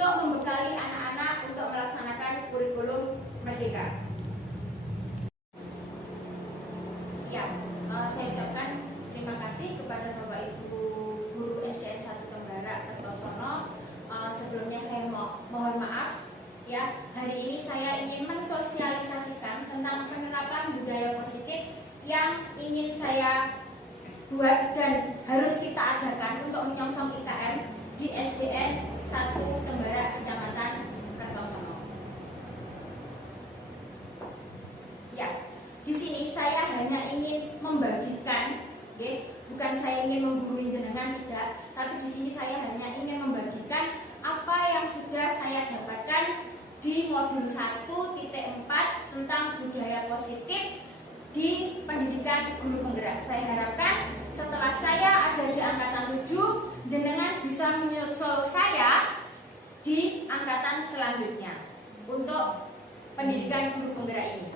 untuk membekali anak-anak untuk melaksanakan kurikulum Merdeka. Ya, saya ucapkan terima kasih kepada Bapak Ibu Guru SDN 1 Tembara Kertosono. Sebelumnya saya mohon maaf ya, hari ini saya ingin mensosialisasikan tentang penerapan budaya positif yang ingin saya buat dan harus kita adakan untuk menyongsong IKM di SDN 1 Tembara Kecamatan Kertosono. Ya, di sini saya hanya ingin membagikan, bukan saya ingin menggurui jenengan, tidak, tapi di sini saya hanya ingin membagikan apa yang sudah saya dapatkan di modul 1.4 tentang budaya positif di pendidikan guru penggerak. Saya harapkan setelah saya ada di angkatan 7, jenengan bisa menyusul saya di angkatan selanjutnya untuk pendidikan guru penggerak ini.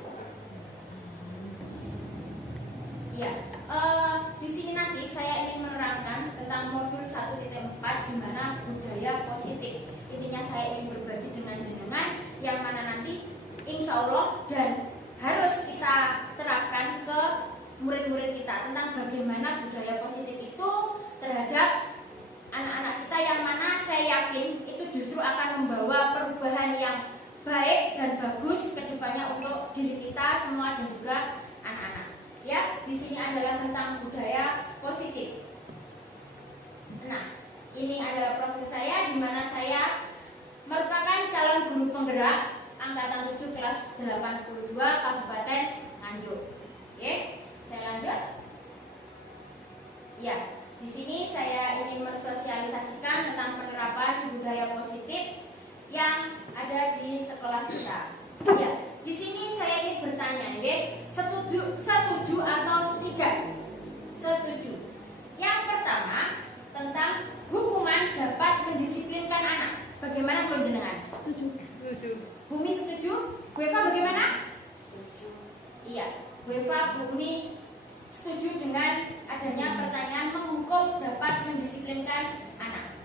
Ya, di sini nanti saya ingin menerangkan tentang modul 1.4 di mana budaya positif. Intinya saya ingin berbagi dengan jenengan yang mana nanti insya Allah dan harus kita terapkan ke murid-murid kita tentang bagaimana budaya positif itu terhadap anak-anak kita, yang mana saya yakin itu justru akan membawa perubahan yang baik dan bagus ke depannya untuk diri kita semua dan juga anak-anak. Ya, di sini adalah tentang budaya positif. Nah, ini adalah profil saya di mana saya merupakan calon guru penggerak angkatan 7 kelas 82 Kabupaten Nganjuk. Oke, saya lanjut. Ya, di sini saya ingin mensosialisasikan tentang penerapan budaya positif yang ada di sekolah kita. Ya, di sini saya ingin bertanya, setuju atau tidak? Setuju. Yang pertama, tentang hukuman dapat mendisiplinkan anak. Bagaimana menurut jenengan? Setuju. Bumi setuju? Bu Eva bagaimana? Setuju. Iya, Bu Eva, Bumi setuju dengan adanya pertanyaan menghukum dapat mendisiplinkan anak.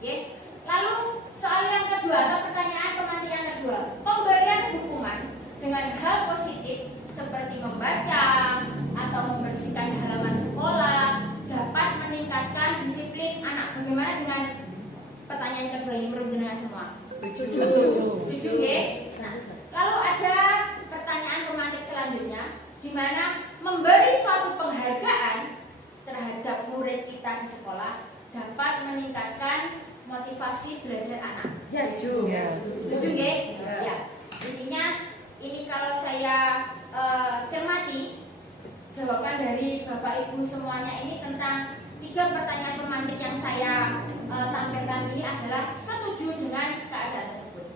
Oke. Lalu soal yang kedua atau pertanyaan pemantik yang kedua, pemberian hukuman dengan hal positif seperti membaca atau membersihkan halaman sekolah dapat meningkatkan disiplin anak. Bagaimana dengan pertanyaan kedua ini menurut jenengan semua? Setuju ya? Nah, lalu ada pertanyaan pemantik selanjutnya di mana memberi suatu penghargaan terhadap murid kita di sekolah dapat meningkatkan motivasi belajar anak. Setuju. Setuju ya? Ya. Intinya ini kalau saya cermati jawaban dari Bapak Ibu semuanya ini tentang 3 pertanyaan pemantik yang saya tampilkan ini adalah setuju dengan keadaan tersebut.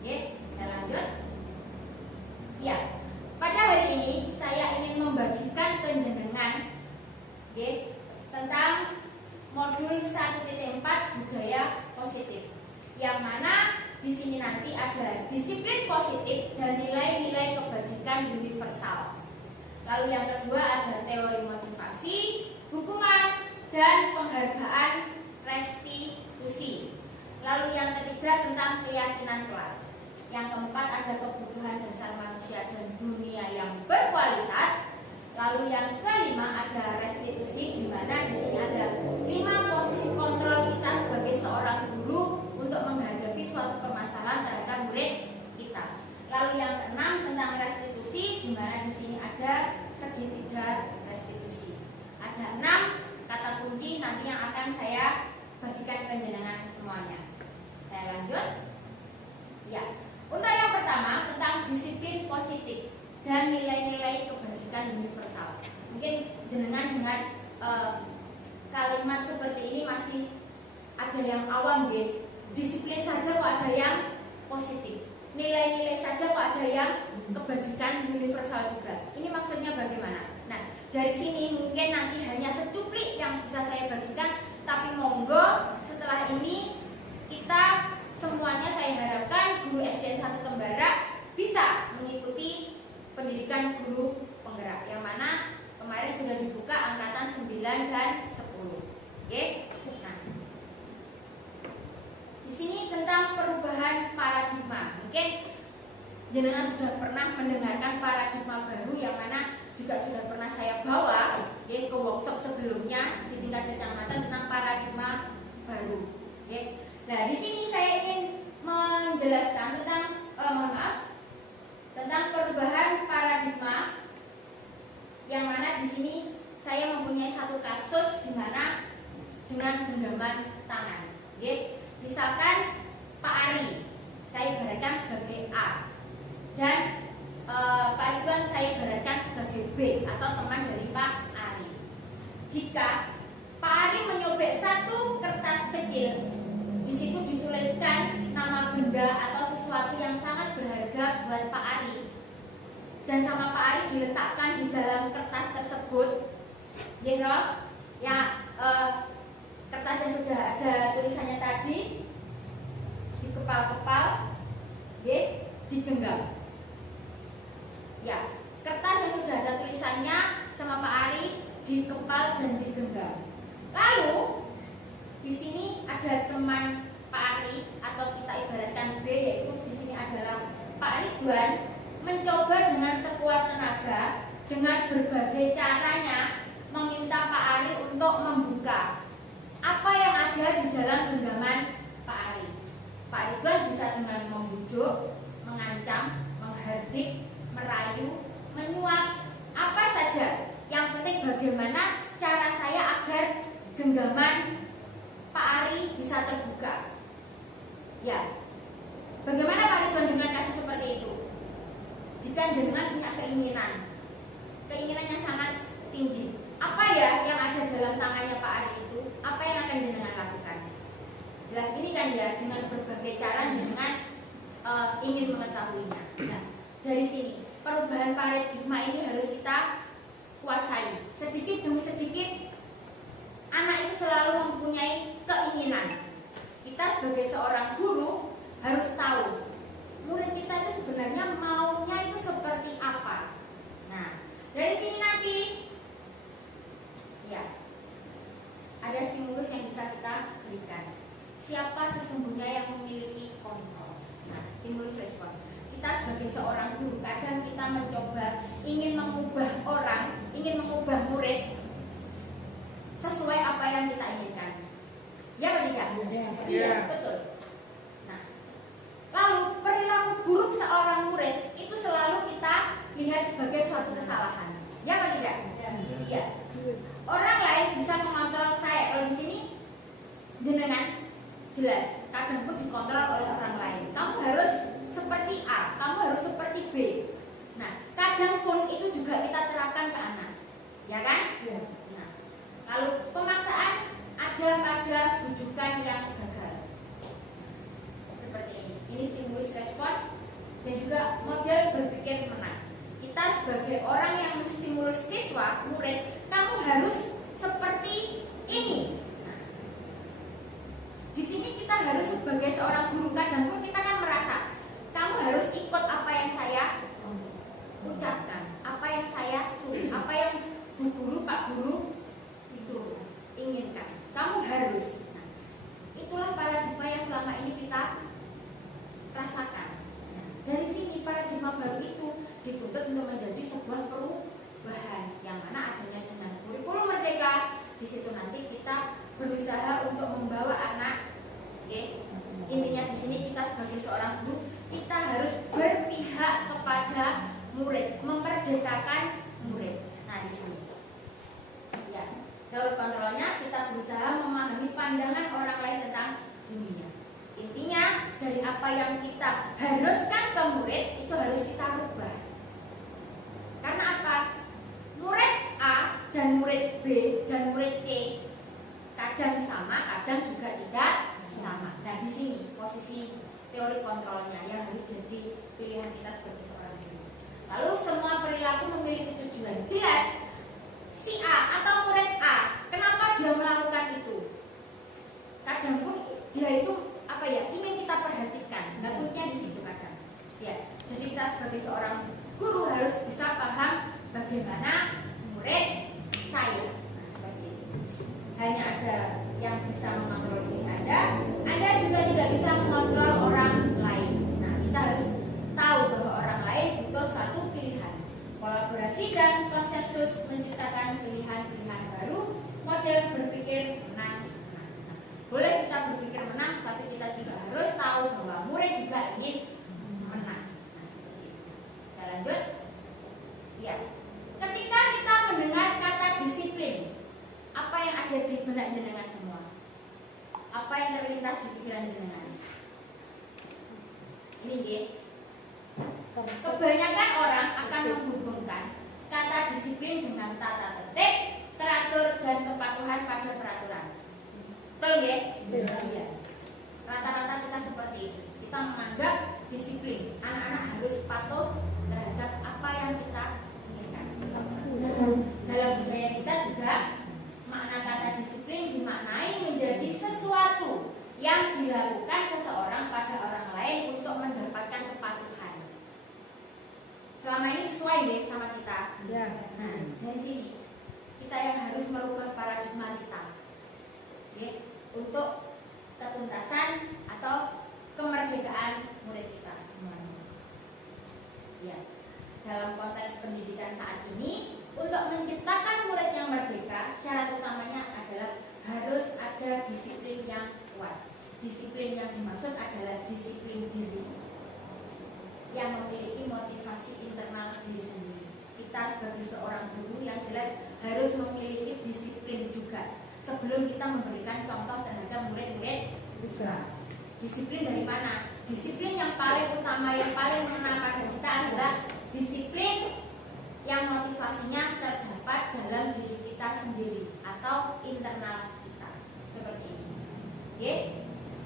Oke, kita lanjut. Ya, pada hari ini saya ingin membagikan ke jenengan tentang modul 1.4 budaya positif, yang mana di sini nanti ada disiplin positif dan nilai-nilai kebajikan universal. Lalu yang kedua ada teori motivasi, hukuman, dan penghargaan restitusi. Lalu yang ketiga tentang keyakinan kelas. Yang keempat ada kebutuhan dasar manusia dan dunia yang berkualitas. Lalu yang kelima ada restitusi, di mana di sini ada 5 posisi kontrol kita sebagai seorang guru untuk menghadapi suatu permasalahan terhadap murid kita. Lalu yang keenam tentang restitusi, di mana di sini ada segitiga restitusi. Ada 6 kata kunci nanti yang akan saya bagikan ke jenengan semuanya. Saya lanjut. Ya, untuk yang pertama tentang disiplin positif dan nilai-nilai kebajikan universal. Mungkin jenengan dengan kalimat seperti ini masih ada yang awam gitu. Disiplin saja kok ada yang positif, nilai-nilai saja kok ada yang kebajikan universal juga. Ini maksudnya bagaimana? Nah, dari sini mungkin nanti hanya secuplik yang bisa saya bagikan, tapi monggo setelah ini kita semuanya saya harapkan guru SDN 1 Tembara bisa mengikuti pendidikan guru penggerak, yang mana kemarin sudah dibuka angkatan 9 dan 10. Oke? Nah, di sini tentang tentang perubahan paradigma. Mungkin jenengan sudah pernah mendengarkan paradigma baru yang mana juga sudah pernah saya bawa ke workshop sebelumnya di tingkat kecamatan tentang paradigma baru. Nah, di sini saya ingin menjelaskan tentang perubahan paradigma yang mana di sini saya mempunyai satu kasus di mana dengan genggaman tangan. Misalkan Pak Ari, saya ibaratkan sebagai A, dan Pak Ridwan saya ibaratkan sebagai B atau teman dari Pak Ari. Jika Pak Ari menyobek satu kertas kecil, di situ dituliskan nama benda atau sesuatu yang sangat berharga buat Pak Ari, dan sama Pak Ari diletakkan di dalam kertas tersebut, kertas yang sudah ada tulisannya tadi dikepal-kepal, digenggam. Ya, kertas yang sudah ada tulisannya sama Pak Ari dikepal dan digenggam. Lalu di sini ada teman Pak Ari atau kita ibaratkan B, yaitu di sini adalah Pak Ridwan, mencoba dengan sekuat tenaga dengan berbagai caranya meminta Pak Ari untuk membuka apa yang ada di dalam genggaman Pak Ari. Pak Ridwan bisa dengan membujuk, mengancam, menghardik, merayu, menyuap, apa saja. Yang penting bagaimana cara saya agar genggaman Pak Ari bisa terbuka. Ya, bagaimana Pak Ridwan dengan kasus seperti itu? Jika jenengan punya keinginannya sangat tinggi, apa ya yang ada dalam tangannya Pak Ari itu? Apa yang akan jenengan lakukan? Jelas ini kan ya, dengan berbagai cara jenengan ingin mengetahuinya. Nah, dari sini perubahan paradigma ini harus kita kuasai. Sedikit demi sedikit anak itu selalu mempunyai keinginan. Kita sebagai seorang guru harus tahu murid kita itu sebenarnya maunya itu seperti apa. Nah, dari sini nanti ya ada stimulus yang bisa kita berikan. Siapa sesungguhnya yang memiliki kontrol? Nah, stimulus respon. Kita sebagai seorang guru kadang kita mencoba ingin mengubah orang, ingin mengubah murid sesuai apa yang kita inginkan. Ya atau tidak? Iya, betul. Nah, lalu perilaku buruk seorang murid itu selalu kita lihat sebagai suatu kesalahan. Ya atau tidak? Iya. Orang lain bisa mengontrol saya. Kalau di sini jenengan jelas, kadang pun dikontrol oleh orang lain. Kamu harus seperti A, kamu harus seperti B. Nah, kadang pun itu juga kita terapkan ke anak, ya kan? Ya. Nah, lalu pemaksaan ada pada rujukan yang gagal. Seperti ini. Ini stimulus respon dan juga model berpikir menang. Kita sebagai orang yang menstimulus siswa, murid, kamu harus seperti ini. Nah, di sini kita harus sebagai seorang guru, kadang pun kita kan merasa kamu harus ikut apa yang saya ucapkan, apa yang saya suruh, apa yang Bu Guru, Pak Guru itu inginkan. Kamu harus. Nah, itulah paradigma yang selama ini kita rasakan. Nah, dari sini paradigma baru itu dituntut untuk menjadi sebuah perubahan yang mana adanya dengan kurikulum merdeka. Di situ nanti kita berusaha untuk membawa anak. Intinya di sini kita sebagai seorang guru kita harus berpihak kepada murid, memerdekakan murid. Nah, di sini ya, teori kontrolnya kita berusaha memahami pandangan orang lain tentang dunia. Intinya dari apa yang kita haruskan ke murid itu harus kita rubah. Karena apa? Murid A dan murid B dan murid C kadang sama, kadang juga tidak sama. Nah, di sini posisi teori kontrolnya yang harus jadi pilihan kita sebagai seorang guru. Lalu semua perilaku memiliki tujuan jelas. Si A atau murid A, kenapa dia melakukan itu? Kadang pun dia itu ingin kita perhatikan. Bentuknya di situ kadang. Ya, jadi kita sebagai seorang guru harus bisa paham bagaimana murid saya. Nah, seperti ini. Hanya ada yang bisa mengontrol diri Anda juga tidak bisa mengontrol orang lain. Nah, kita harus tahu bahwa orang lain butuh suatu pilihan. Kolaborasi dan konsensus menciptakan pilihan-pilihan baru, model berpikir menang. Boleh kita berpikir menang, tapi kita juga harus tahu bahwa murid juga ingin menang. Nah, seperti itu. Saya lanjut. Ya. Ketika kita mendengar kata disiplin, apa yang ada di benak jenengan semua? Apa yang terlintas di pikiran jenengan? Ini dia. Kebanyakan orang akan menghubungkan kata disiplin dengan tata tertib, teratur, dan kepatuhan pada peraturan. Betul ya? Iya. Rata-rata kita seperti itu. Kita menganggap disiplin, anak-anak harus patuh terhadap apa yang kita inginkan. Dalam budaya kita juga makna kata disiplin dimaknai menjadi sesuatu yang dilakukan seseorang pada orang lain untuk mendapatkan kepatuhan. Selama ini sesuai ya sama kita. Ya. Nah, dari sini kita yang harus merubah paradigma kita, ya, untuk ketuntasan atau kemerdekaan murid kita semuanya. Ya, dalam konteks pendidikan saat ini, untuk menciptakan murid yang merdeka, syarat utamanya adalah harus ada disiplin yang kuat. Disiplin yang dimaksud adalah disiplin diri yang memiliki motivasi internal diri sendiri. Kita sebagai seorang guru yang jelas harus memiliki disiplin juga sebelum kita memberikan contoh terhadap murid-murid juga. Disiplin dari mana? Disiplin yang paling utama, yang paling mengena pada kita adalah disiplin yang motivasinya terdapat dalam diri kita sendiri atau internal kita. Seperti ini. Oke?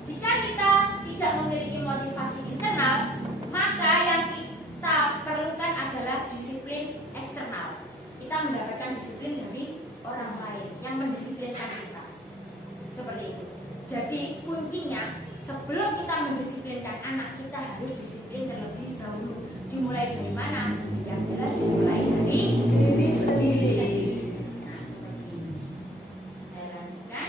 Jika kita tidak memiliki motivasi internal, maka yang kita perlukan adalah disiplin eksternal. Kita mendapatkan disiplin dari orang lain yang mendisiplinkan kita. Seperti itu. Jadi kuncinya sebelum kita mendisiplinkan anak, kita harus disiplin terlebih dahulu. Dimulai dari mana? Yang jelas dimulai dari diri sendiri. Nah, seperti ini. Saya lanjutkan.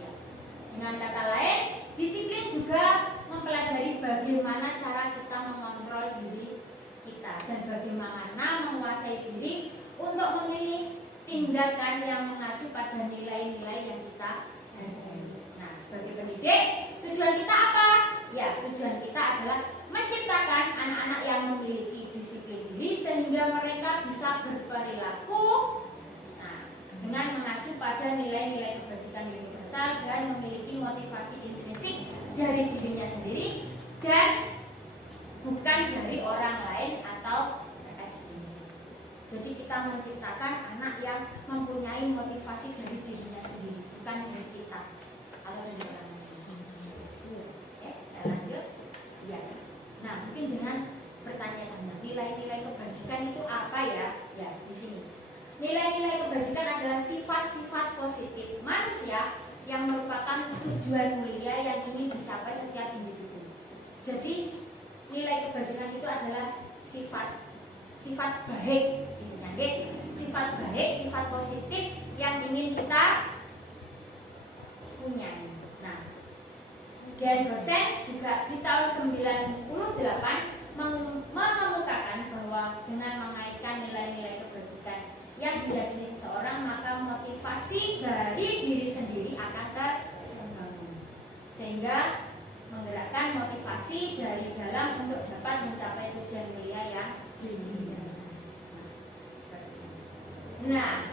Ya. Dengan kata lain, disiplin juga mempelajari bagaimana cara kita mengontrol diri kita dan bagaimana menguasai diri untuk memilih tindakan yang mengacu pada nilai-nilai yang kita hargai. Nah, sebagai pendidik, tujuan kita apa? Ya, tujuan kita adalah menciptakan anak-anak yang memiliki disiplin diri sehingga mereka bisa berperilaku dengan mengacu pada nilai-nilai kebajikan universal dan memiliki motivasi intrinsik dari dirinya sendiri dan bukan dari orang lain atau ekstrinsik. Jadi kita menciptakan anak yang mempunyai motivasi dari dirinya sendiri, bukan dari kita atau dari orang lain. Oke, saya lanjut. Ya. Nah, mungkin jangan bertanya-tanya nilai-nilai kebajikan itu apa ya? Ya, di sini. Nilai-nilai kebajikan adalah sifat-sifat positif manusia yang merupakan tujuan mulia yang ingin dicapai setiap individu. Jadi nilai kebajikan itu adalah sifat baik, sifat baik, sifat positif yang ingin kita punya. Nah, dan dosen juga di tahun 98 mengemukakan bahwa dengan mengaitkan nilai-nilai kebajikan yang diyakini seseorang, maka motivasi dari diri sendiri akan terbangun, sehingga menggerakkan motivasi dari dalam untuk dapat mencapai tujuan mulia yang tinggi. Nah,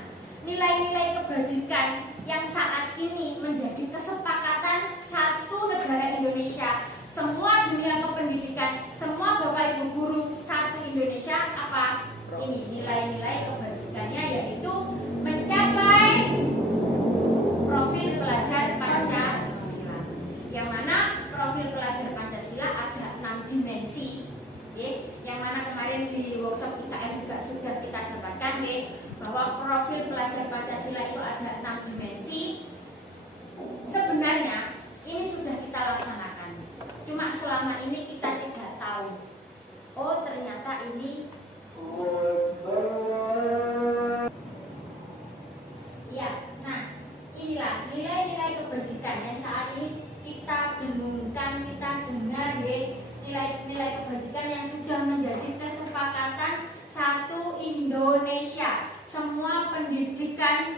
nilai-nilai kebajikan yang saat ini menjadi kesepakatan satu negara Indonesia, semua dunia kependidikan, semua Bapak Ibu guru satu Indonesia apa? Ini nilai-nilai kebajikannya yaitu mencapai profil pelajar Pancasila. Yang mana profil pelajar Pancasila ada 6 dimensi. Yang mana kemarin di workshop IKM juga sudah kita dapatkan bahwa profil pelajar Pancasila itu ada 6 dimensi. Sebenarnya ini sudah kita laksanakan. Cuma selama ini kita tidak tahu. Oh, ternyata ini ya, nah inilah kebajikan yang sudah menjadi kesepakatan satu Indonesia. Semua pendidikan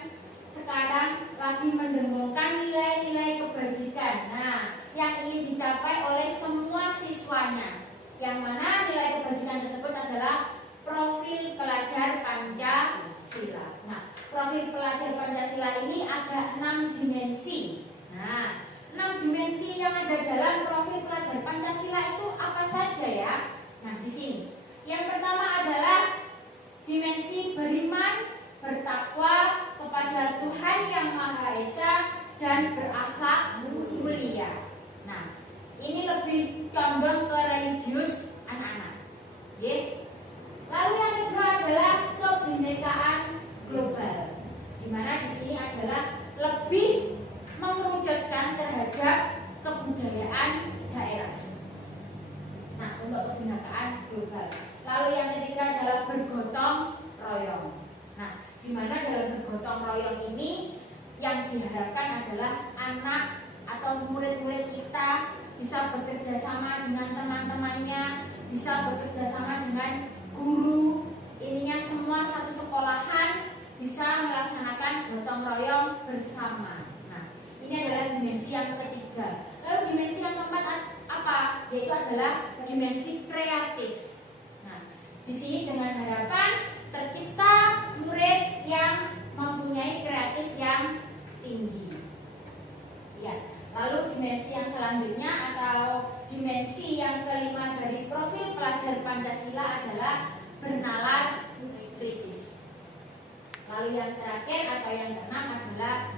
sekarang lagi mendengungkan nilai-nilai kebajikan. Nah, yang ingin dicapai oleh semua siswanya. Yang mana nilai kebajikan tersebut adalah profil pelajar Pancasila. Nah, profil pelajar Pancasila ini ada 6 dimensi. Nah, 6 dimensi yang ada dalam profil pelajar Pancasila itu apa saja ya? Nah, di sini. Yang pertama adalah dimensi beriman, bertakwa kepada Tuhan Yang Maha Esa dan berakhlak mulia. Nah, ini lebih condong ke religius anak-anak. Oke. Lalu yang kedua adalah kebinekaan global, di mana di sini adalah lebih mengerucutkan terhadap kebudayaan daerah. Nah, untuk kebinekaan global. Lalu yang ketiga adalah bergotong royong. Nah, di mana dalam bergotong royong ini yang diharapkan adalah anak atau murid-murid kita bisa bekerja sama dengan teman-temannya, bisa bekerja sama dengan guru, ininya semua satu sekolahan bisa melaksanakan gotong royong bersama. Nah, ini adalah dimensi yang ketiga. Lalu dimensi yang keempat apa? Yaitu adalah dimensi kreatif. Nah, di sini dengan harapan tercipta murid yang mempunyai kreatif yang tinggi. Ya. Lalu dimensi yang selanjutnya atau dimensi yang kelima dari profil pelajar Pancasila adalah bernalar kritis. Lalu yang terakhir atau yang keenam adalah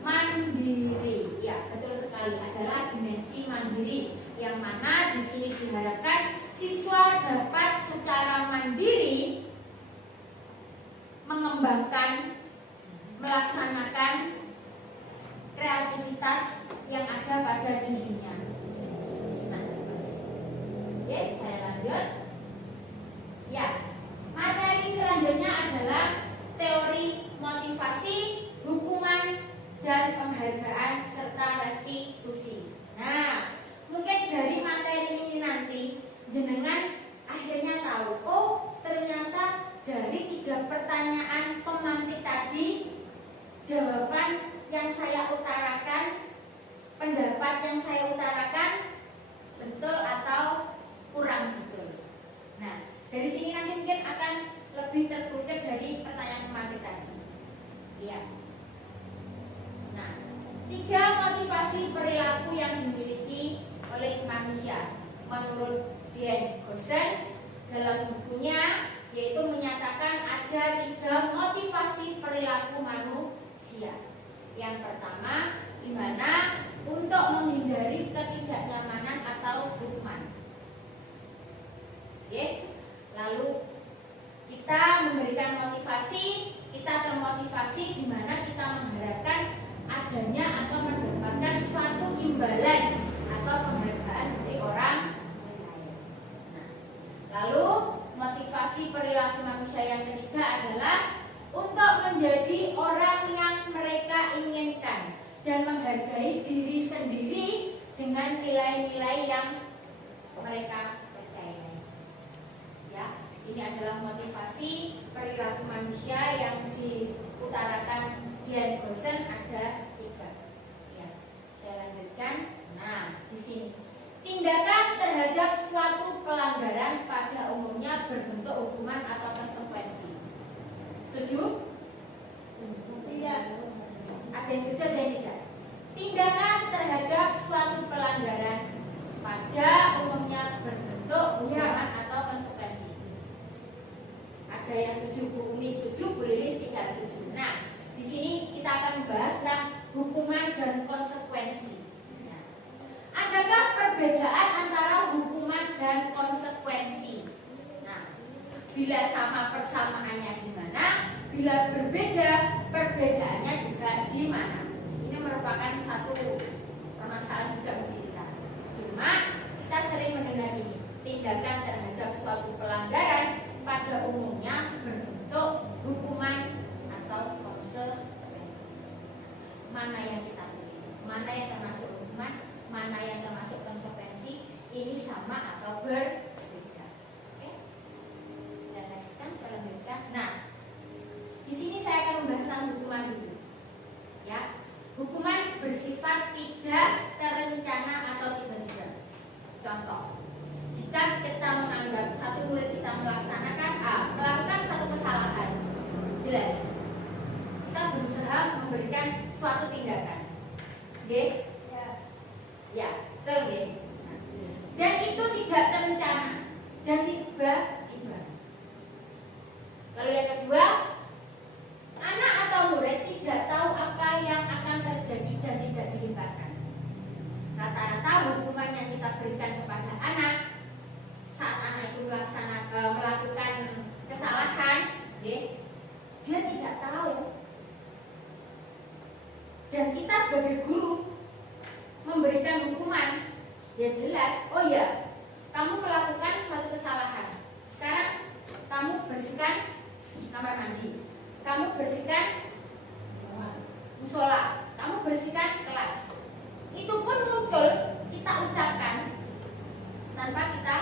mandiri. Ya, betul sekali, adalah dimensi mandiri yang mana di sini diharapkan siswa dapat secara mandiri mengembangkan, melaksanakan kreativitas yang ada pada dirinya. Nah, oke, saya lanjut. Ya, materi selanjutnya adalah teori motivasi, hukuman, dan penghargaan serta restitusi. Nah, mungkin dari materi ini nanti jenengan akhirnya tahu, oh ternyata dari 3 pertanyaan pemantik tadi, jawaban yang saya utarakan, pendapat yang saya utarakan betul atau kurang betul. Nah, dari sini nanti mungkin akan lebih terkerucut dari pertanyaan pemantik tadi. Iya. Nah, 3 motivasi perilaku yang dimiliki oleh manusia menurut Dian Gosen dalam bukunya, yaitu menyatakan ada 3 motivasi perilaku manusia. Yang pertama, di mana untuk menghindari ketidaknyamanan atau hukuman. Oke. Lalu kita memberikan motivasi, kita termotivasi di mana kita mengharapkan adanya atau mendapatkan suatu imbalan atau penghargaan dari orang lain. Nah, lalu motivasi perilaku manusia yang ketiga adalah untuk menjadi orang yang mereka inginkan dan menghargai diri sendiri dengan nilai-nilai yang mereka percayai. Ya, ini adalah motivasi perilaku manusia yang diutarakan Dian Gosen ada 3. Ya, saya lanjutkan. Nah, di sini tindakan terhadap suatu pelanggaran pada umumnya berbentuk hukuman atau konsekuensi. Setuju? Iya. Ada yang setuju, ada yang tidak. Tindakan terhadap suatu pelanggaran pada umumnya berbentuk hukuman atau konsekuensi. Ada yang setuju, Bu Umi setuju, Bu Lilis tidak setuju. Nah, di sini kita akan membahas tentang hukuman dan konsekuensi. Nah, adakah perbedaan antara hukuman dan konsekuensi? Nah, bila sama persamaannya di mana? Bila berbeda, perbedaannya juga di mana? Ini merupakan satu permasalahan juga bagi kita. Cuma kita sering mendengar ini, tindakan terhadap suatu pelanggaran pada umumnya berbentuk hukuman atau konsekuensi. Mana yang kita pilih? Mana yang termasuk hukuman? Mana yang termasuk konsekuensi? Ini sama atau berbeda? Nggih? Ya, betul nggih. Dan itu tidak terencana dan tiba-tiba. Lalu yang kedua, anak atau murid tidak tahu apa yang akan terjadi dan tidak dilibatkan. Rata-rata hukuman yang kita berikan kepada anak saat anak itu melakukan kesalahan, dia tidak tahu. Dan kita sebagai guru memberikan hukuman, ya jelas, oh ya, kamu melakukan suatu kesalahan. Sekarang kamu bersihkan kamar mandi, kamu bersihkan musola, kamu bersihkan kelas. Itu pun muncul kita ucapkan tanpa kita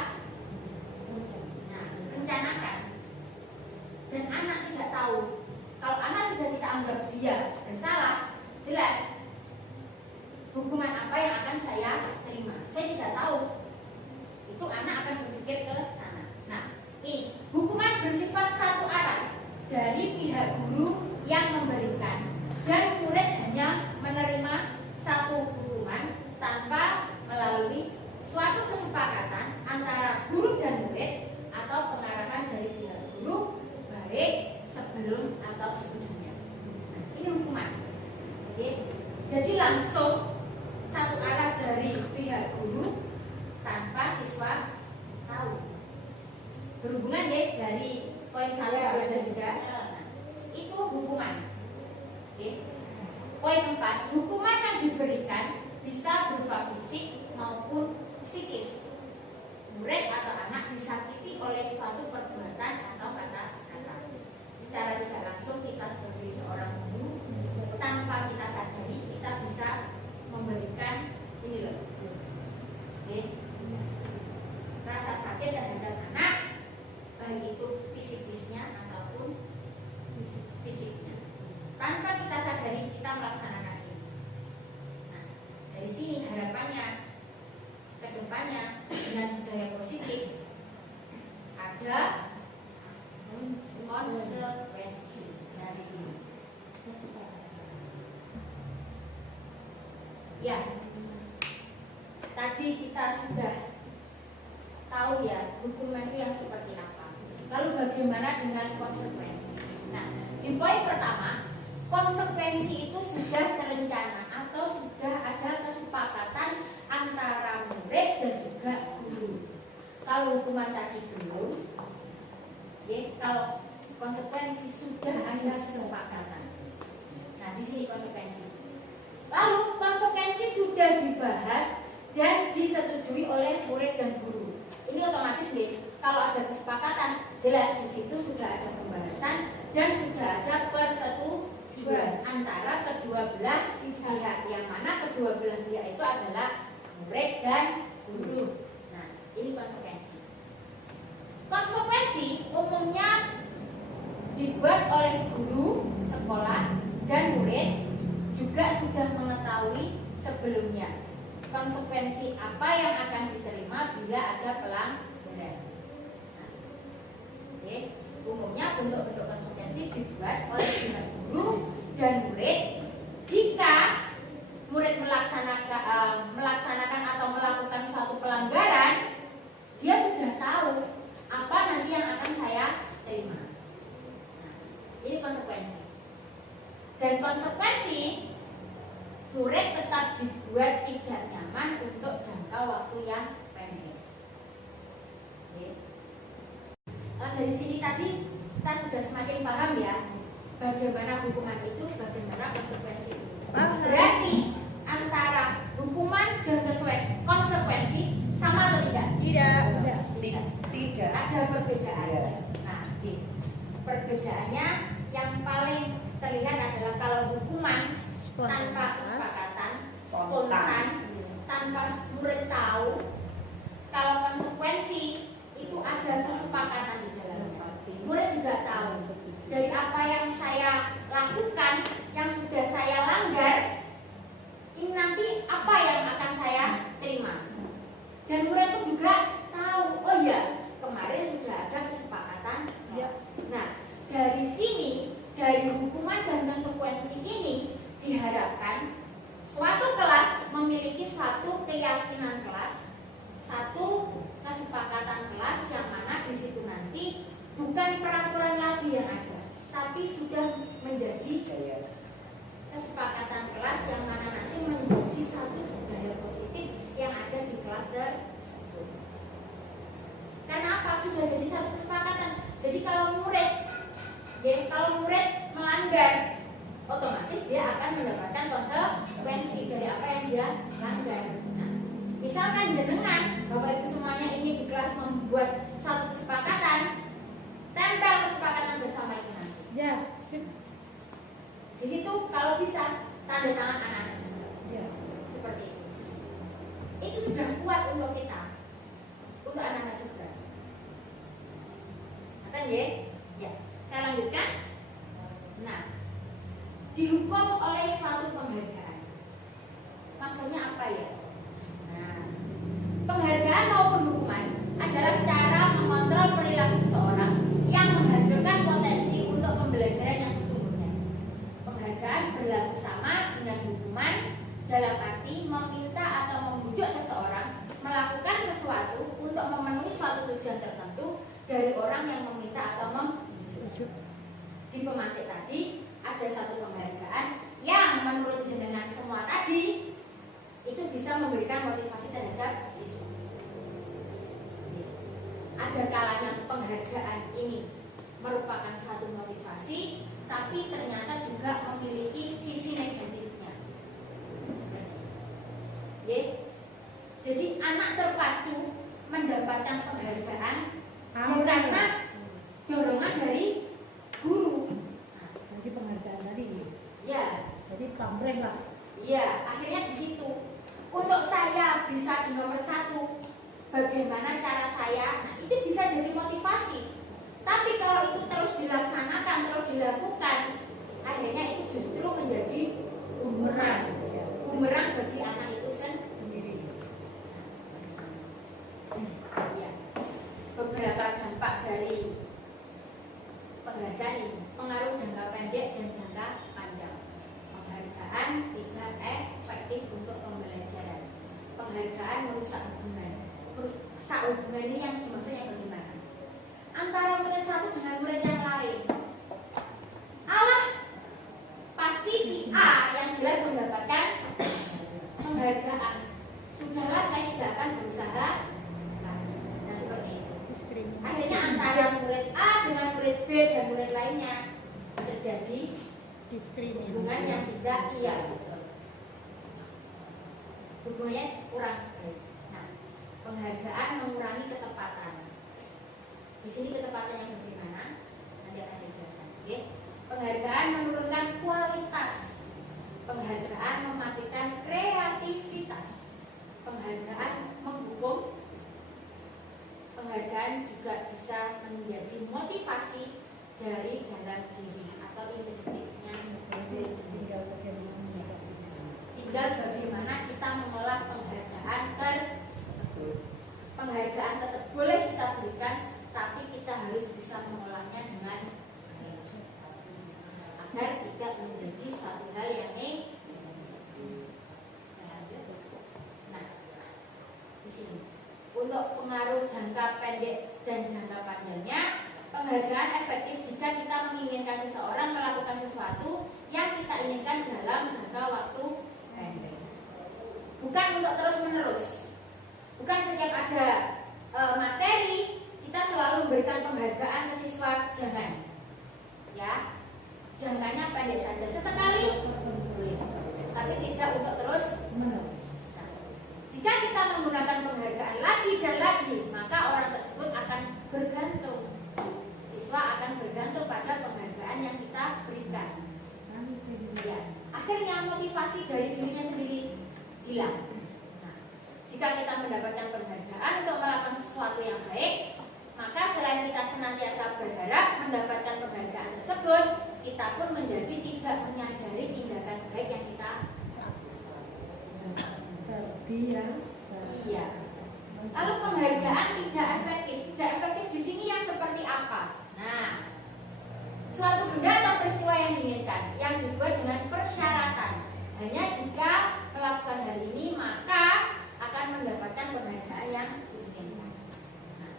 rencanakan. Dan anak tidak tahu. Kalau anak sudah kita anggap dia bersalah, jelas hukuman apa yang akan saya terima. Saya tidak tahu. Itu anak akan berpikir ke sana. Nah, ini hukuman bersifat satu arah dari pihak guru yang memberikan, dan murid hanya menerima satu hukuman tanpa melalui suatu kesepakatan antara guru dan murid atau pengarahan dari pihak guru, baik sebelum atau sesudahnya. Nah, ini hukuman. Jadi langsung satu arah dari pihak guru tanpa siswa tahu. Berhubungan ya dari poin 1, 2, dan 3 itu hukuman. Poin 4, hukuman yang diberikan bisa berupa fisik maupun psikis. Murid atau anak disakiti oleh suatu perbuatan atau kata-kata. Secara tidak langsung kita sebagai seorang guru, tanpa kita sadari kita bisa memberikan ini loh, rasa sakit terhadap anak, baik itu fisikisnya ataupun fisiknya. Tanpa kita sadari kita melaksanakan ini. Nah, dari sini harapannya kedepannya dengan budaya positif ada konsekuensi dari sini. Ya, tadi kita sudah tahu ya hukuman itu yang seperti apa. Lalu bagaimana dengan konsekuensi? Nah, di poin pertama, konsekuensi itu sudah terencana atau sudah ada kesepakatan antara murid dan juga guru. Kalau hukuman tadi belum, ya, kalau konsekuensi sudah ada kesepakatan. Nah, di sini konsekuensi. Lalu konsekuensi sudah dibahas dan disetujui oleh murid dan guru. Ini otomatis nih, kalau ada kesepakatan, jelas di situ sudah ada pembahasan dan sudah ada persetujuan antara kedua belah pihak, yang mana kedua belah pihak itu adalah murid dan guru. Nah, ini konsekuensi. Konsekuensi umumnya dibuat oleh guru sekolah dan murid juga sudah mengetahui sebelumnya konsekuensi apa yang akan diterima bila ada pelanggaran. Nah, umumnya bentuk-bentuk konsekuensi dibuat oleh pihak guru dan murid jika murid melaksanakan atau melakukan suatu pelanggaran, dia sudah tahu apa nanti yang akan saya terima. Nah, ini konsekuensi. Dan konsekuensi murid tetap dibuat tidak nyaman untuk jangka waktu yang pendek. Dari sini tadi kita sudah semakin paham ya bagaimana hukuman itu, bagaimana konsekuensi itu. Berarti antara hukuman dan konsekuensi sama atau tidak? Tidak. Ada perbedaan. Nah, perbedaannya yang paling terlihat adalah kalau hukuman tanpa kesepakatan, spontan, tanpa murid tahu. Kalau konsekuensi itu ada kesepakatan di dalamnya. Murid juga tahu dari apa yang saya lakukan, yang sudah saya langgar, ini nanti apa yang akan saya terima. Dan murid pun juga tahu, oh ya, kemarin sudah ada kesepakatan. Nah, dari sini, dari hukuman dan konsekuensi ini diharapkan bukan peraturan lagi yang ada, tapi sudah menjadi kesepakatan kelas yang mana nanti menjadi satu budaya positif yang ada di kelas tersebut. Karena apa? Sudah jadi satu kesepakatan. Jadi kalau murid melanggar, otomatis dia akan mendapatkan konsekuensi dari apa yang dia langgar. Nah, misalkan jenengan, Bapak Ibu semuanya ini di kelas membuat suatu kesepakatan, tempel kesepakatan bersama itu nanti. Ya. Di situ kalau bisa tanda tangan anak-anak juga. Ya. Seperti itu. Itu sudah kuat untuk kita, untuk anak-anak juga. Kan ya? Ya. Saya lanjutkan. Nah, dihukum oleh suatu penghargaan. Maksudnya apa ya? Nah, penghargaan maupun hukuman adalah cara mengontrol perilaku seseorang yang menghasilkan potensi untuk pembelajaran yang sesungguhnya. Penghargaan berlaku sama dengan hukuman dalam arti meminta atau membujuk seseorang melakukan sesuatu untuk memenuhi suatu tujuan tertentu dari orang yang meminta atau membujuk. Di pemantik tadi ada satu penghargaan yang menurut jenengan semua tadi itu bisa memberikan motivasi terhadap siswa. Ada kalanya penghargaan ini merupakan satu motivasi, tapi ternyata juga memiliki sisi negatifnya. Jadi anak terpacu mendapatkan penghargaan karena dorongan dari guru. Jadi penghargaan tadi. Ya. Jadi pamrih lah. Iya, akhirnya di situ. Untuk saya bisa di nomor 1, bagaimana cara saya? Nah, itu bisa jadi motivasi. Tapi kalau itu terus dilaksanakan, terus dilakukan, akhirnya itu justru menjadi bumerang. Bumerang bagi anak itu sendiri. Ya. Beberapa dampak dari penghargaan ini, pengaruh jangka pendek dan jangka panjang. Penghargaan tidak efektif untuk pembelajaran. Penghargaan merusak hubungan. Merusak hubungan ini yang maksudnya bagaimana? Antara murid satu dengan murid yang lain. Allah pasti si A yang jelas mendapatkan penghargaan. Sudahlah, saya tidak akan berusaha. Nah, seperti itu. Akhirnya antara murid A dengan murid B dan murid lainnya terjadi hubungan yang tidak betul. Hubungannya kurang baik. Nah, penghargaan mengurangi ketepatan. Di sini ketepatan yang bagaimana? Nanti akan saya jelaskan. Okay? Penghargaan menurunkan kualitas. Penghargaan mematikan kreativitas. Penghargaan menghukum. Penghargaan juga bisa menjadi motivasi dari dalam diri atau intrinsiknya. Tinggal bagaimana kita mengolah penghargaan tersebut. Penghargaan tetap boleh kita berikan, tapi kita harus bisa mengolahnya dengan agar tidak menjadi satu hal yang negatif. Nah, di sini untuk pengaruh jangka pendek dan jangka panjangnya, penghargaan efektif jika kita menginginkan seseorang melakukan sesuatu yang kita inginkan dalam jangka waktu pendek. Bukan untuk terus-menerus. Bukan setiap ada materi kita selalu memberikan penghargaan ke siswa, jangan. Ya, jangkanya pendek saja, sesekali boleh, tapi tidak untuk terus-menerus. Jika kita menggunakan penghargaan lagi dan lagi, maka orang tersebut akan bergantung. Siswa akan bergantung pada penghargaan yang kita berikan. Ya. Akhirnya motivasi dari dirinya sendiri hilang. Nah, jika kita mendapatkan penghargaan untuk melakukan sesuatu yang baik, maka selain kita senantiasa berharap mendapatkan penghargaan tersebut, kita pun menjadi tidak menyadari tindakan baik yang kita biasa. Iya. Lalu penghargaan tidak efektif. Tidak efektif di sini yang seperti apa? Nah, suatu benda atau peristiwa yang diinginkan, yang dibuat dengan persyaratan. Hanya jika melakukan hal ini maka akan mendapatkan penghargaan yang diinginkan. Nah,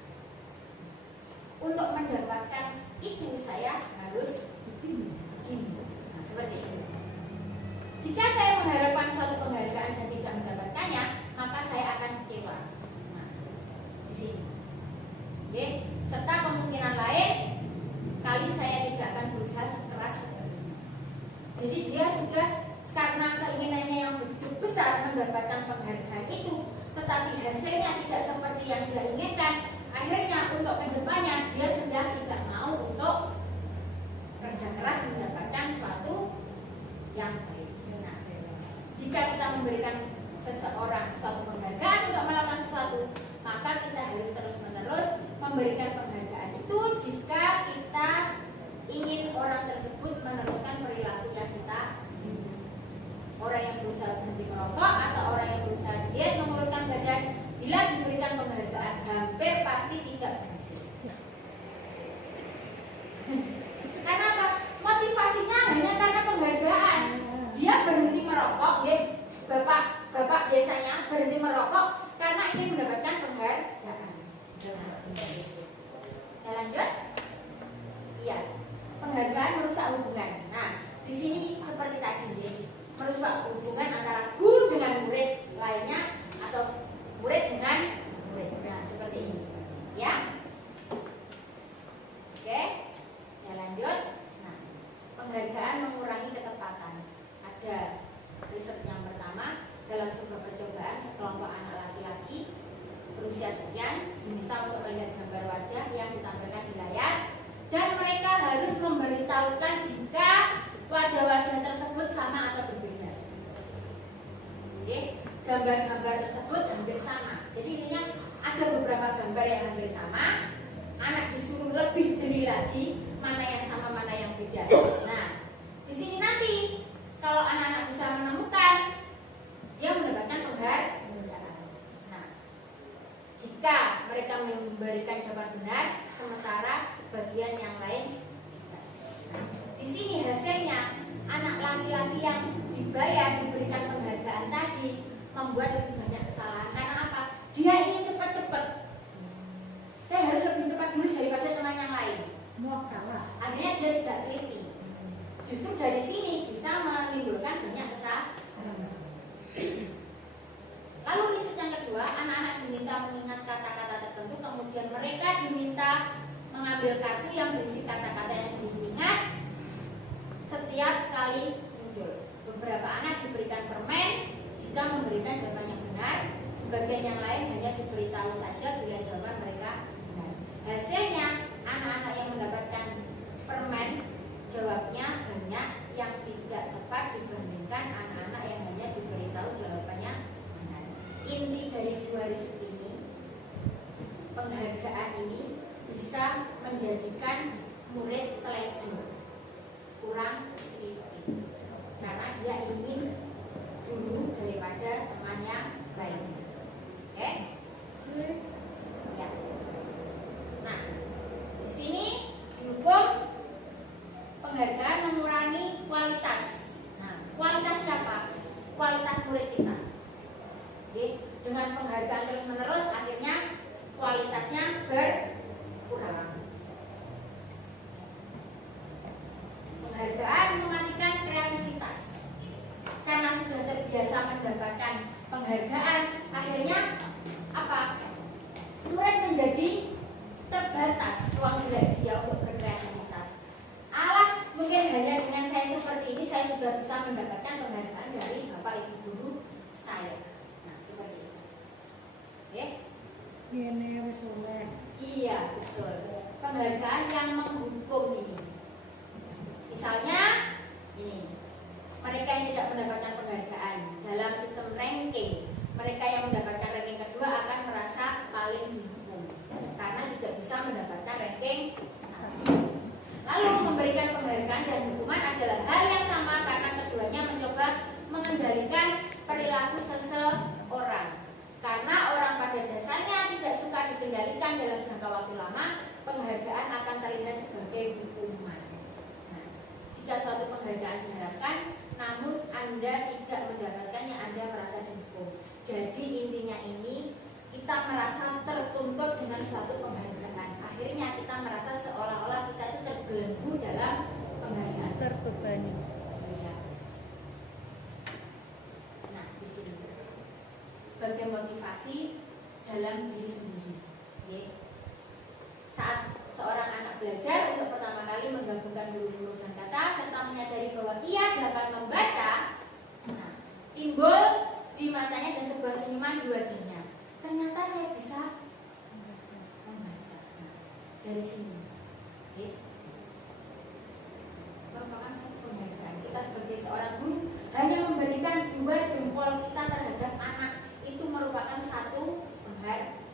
untuk mendapatkan itu saya harus begini. Nah, seperti ini. Jika saya mengharapkan suatu penghargaan dan tidak mendapatkannya, maka saya akan kecewa. Nah, di sini. Oke, serta kemungkinan lain kali saya tidak akan berusaha sekeras seperti ini. Jadi dia sudah karena keinginannya yang begitu besar mendapatkan penghargaan itu, tetapi hasilnya tidak seperti yang dia inginkan. Akhirnya untuk kedepannya dia sudah tidak mau untuk kerja keras mendapatkan sesuatu yang baik. Nah, jika kita memberikan seseorang suatu penghargaan untuk melakukan sesuatu, maka kita harus terus-menerus memberikan penghargaan itu jika kita ingin orang tersebut meneruskan perilaku yang kita inginkan. Orang yang berusaha berhenti merokok atau orang yang berusaha diet menguruskan badan, bila diberikan penghargaan hampir pasti tidak berhasil. Karena apa? Motivasinya hanya karena penghargaan. Dia berhenti merokok, ya, bapak biasanya berhenti merokok karena ingin mendapatkan penghargaan. Saya lanjut. Iya, penghargaan merusak hubungan. Nah, di sini seperti tadi, ya, merusak hubungan antara guru dengan murid lainnya atau murid dengan murid. Nah, seperti ini, ya. Oke, saya lanjut. Nah, penghargaan mengurangi ketepatan. Ada riset yang pertama, dalam sebuah percobaan sekelompok anak laki-laki berusia sekian diminta untuk melihat gambar wajah yang ditampilkan di layar, dan mereka harus memberitahukan jika wajah-wajah tersebut sama atau berbeda. Jadi gambar-gambar tersebut hampir sama. Jadi intinya ada beberapa gambar yang hampir sama. Anak disuruh lebih jeli lagi mana yang sama mana yang beda. Nah, di sini nanti kalau anak-anak bisa menemukan, dia mendapatkan penghargaan. Nah, jika mereka memberikan jawaban benar, sementara sebagian yang lain tidak. Nah, di sini hasilnya anak laki-laki yang dibayar diberikan penghargaan tadi membuat lebih banyak kesalahan. Karena apa? Dia ingin cepat-cepat. Saya harus lebih cepat dulu daripada teman yang lain. Mau kalah. Akhirnya dia tidak teliti. Justru dari sini bisa menimbulkan banyak kesalahan. Lalu riset yang kedua, anak-anak diminta mengingat kata-kata tertentu, kemudian mereka diminta mengambil kartu yang berisi kata-kata yang diingat setiap kali muncul. Beberapa anak diberikan permen jika memberikan jawaban yang benar, sebagian yang lain hanya diberitahu saja bila jawaban mereka benar. Hasilnya, anak-anak yang mendapatkan permen jawabnya banyak yang tidak tepat dibandingkan anak-anak yang hanya diberitahu jawabannya benar. Inti dari dua riset ini, penghargaan ini bisa menjadikan murid teledor, kurang teliti, karena dia ingin dulu daripada temannya lainnya. Oke? Ya. Nah, di sini dihukum penghargaan mengurangi kualitas. Nah, kualitas siapa? Kualitas murid kita. Oke, dengan penghargaan terus-menerus akhirnya kualitasnya berkurang. Penghargaan mematikan kreativitas. Karena sudah terbiasa mendapatkan penghargaan, akhirnya apa? Murid menjadi terbatas ruang gerak dia untuk berkreativitas. Alah, mungkin hanya dengan saya seperti ini saya sudah bisa mendapatkan penghargaan dari bapak ibu guru saya. Nah, seperti itu. Oke? Ini wis oleh. Iya, betul. Penghargaan yang menghukum ini. Misalnya ini, mereka yang tidak mendapatkan penghargaan dalam sistem ranking, mereka yang mendapatkan ranking kedua akan merasa paling dihukum karena tidak bisa mendapatkan ranking 1. Lalu memberikan penghargaan dan hukuman adalah hal yang sama karena keduanya mencoba mengendalikan perilaku seseorang. Karena orang pada dasarnya tidak suka dikendalikan dalam jangka waktu lama, penghargaan akan terlihat sebagai hukuman. Nah, jika suatu penghargaan diharapkan, namun Anda tidak mendapatkannya, Anda merasa dihukum. Jadi intinya ini, kita merasa tertuntut dengan suatu penghargaan. Akhirnya kita merasa dalam diri sendiri. Oke. Saat seorang anak belajar untuk pertama kali menggabungkan huruf-huruf dan kata serta menyadari bahwa ia dapat membaca, nah, timbul di matanya dan sebuah senyuman di wajahnya. Ternyata saya bisa membaca. Nah, dari sini, oke. Merupakan suatu penghargaan. Kita sebagai seorang guru hanya memberikan 2 jempol kita terhadap anak, itu merupakan satu penghargaan.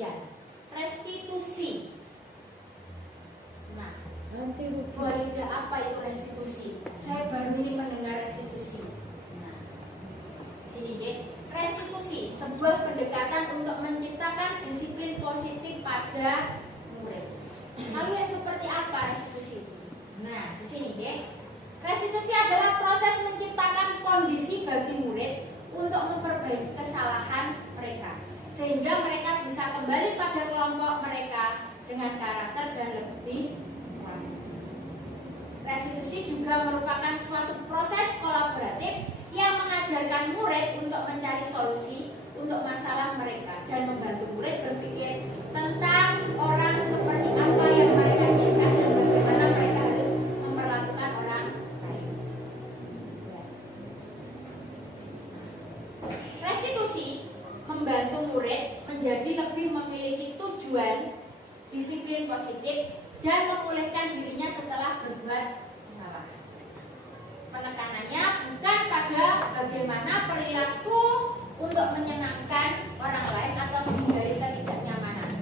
Ya, restitusi. Nah, boleh apa itu restitusi? Saya baru ini mendengar restitusi. Nah, sini deh. Restitusi, sebuah pendekatan untuk menciptakan disiplin positif pada murid. Lalu yang seperti apa restitusi itu? Nah, di sini deh. Restitusi adalah proses menciptakan kondisi bagi murid untuk memperbaiki kesalahan mereka, sehingga mereka bisa kembali pada kelompok mereka dengan karakter dan lebih kuat. Restitusi juga merupakan suatu proses kolaboratif yang mengajarkan murid untuk mencari solusi untuk masalah mereka dan membantu murid berpikir tentang orang seperti apa yang mereka inginkan dan bagaimana mereka harus memperlakukan orang lain. Restitusi membantu murid menjadi lebih memiliki tujuan, disiplin positif, dan memulihkan dirinya setelah berbuat salah. Penekanannya bukan pada bagaimana perilaku untuk menyenangkan orang lain atau menghindari ketidaknyamanan.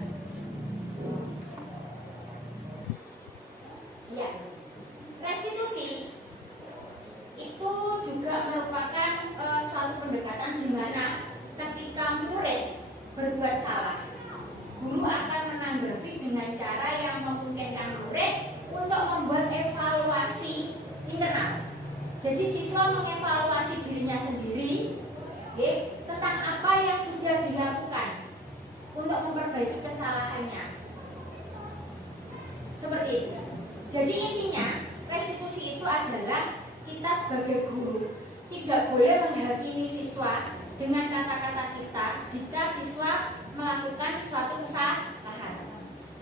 Ya, restitusi itu juga merupakan suatu pendekatan di mana ketika murid berbuat salah, guru akan menanggapi dengan cara yang memungkinkan murid untuk membuat evaluasi internal. Jadi siswa mengevaluasi dirinya sendiri, tentang apa yang sudah dilakukan untuk memperbaiki kesalahannya. Seperti itu. Jadi intinya restitusi itu adalah kita sebagai guru tidak boleh menghakimi siswa dengan kata-kata kita jika siswa melakukan suatu kesalahan.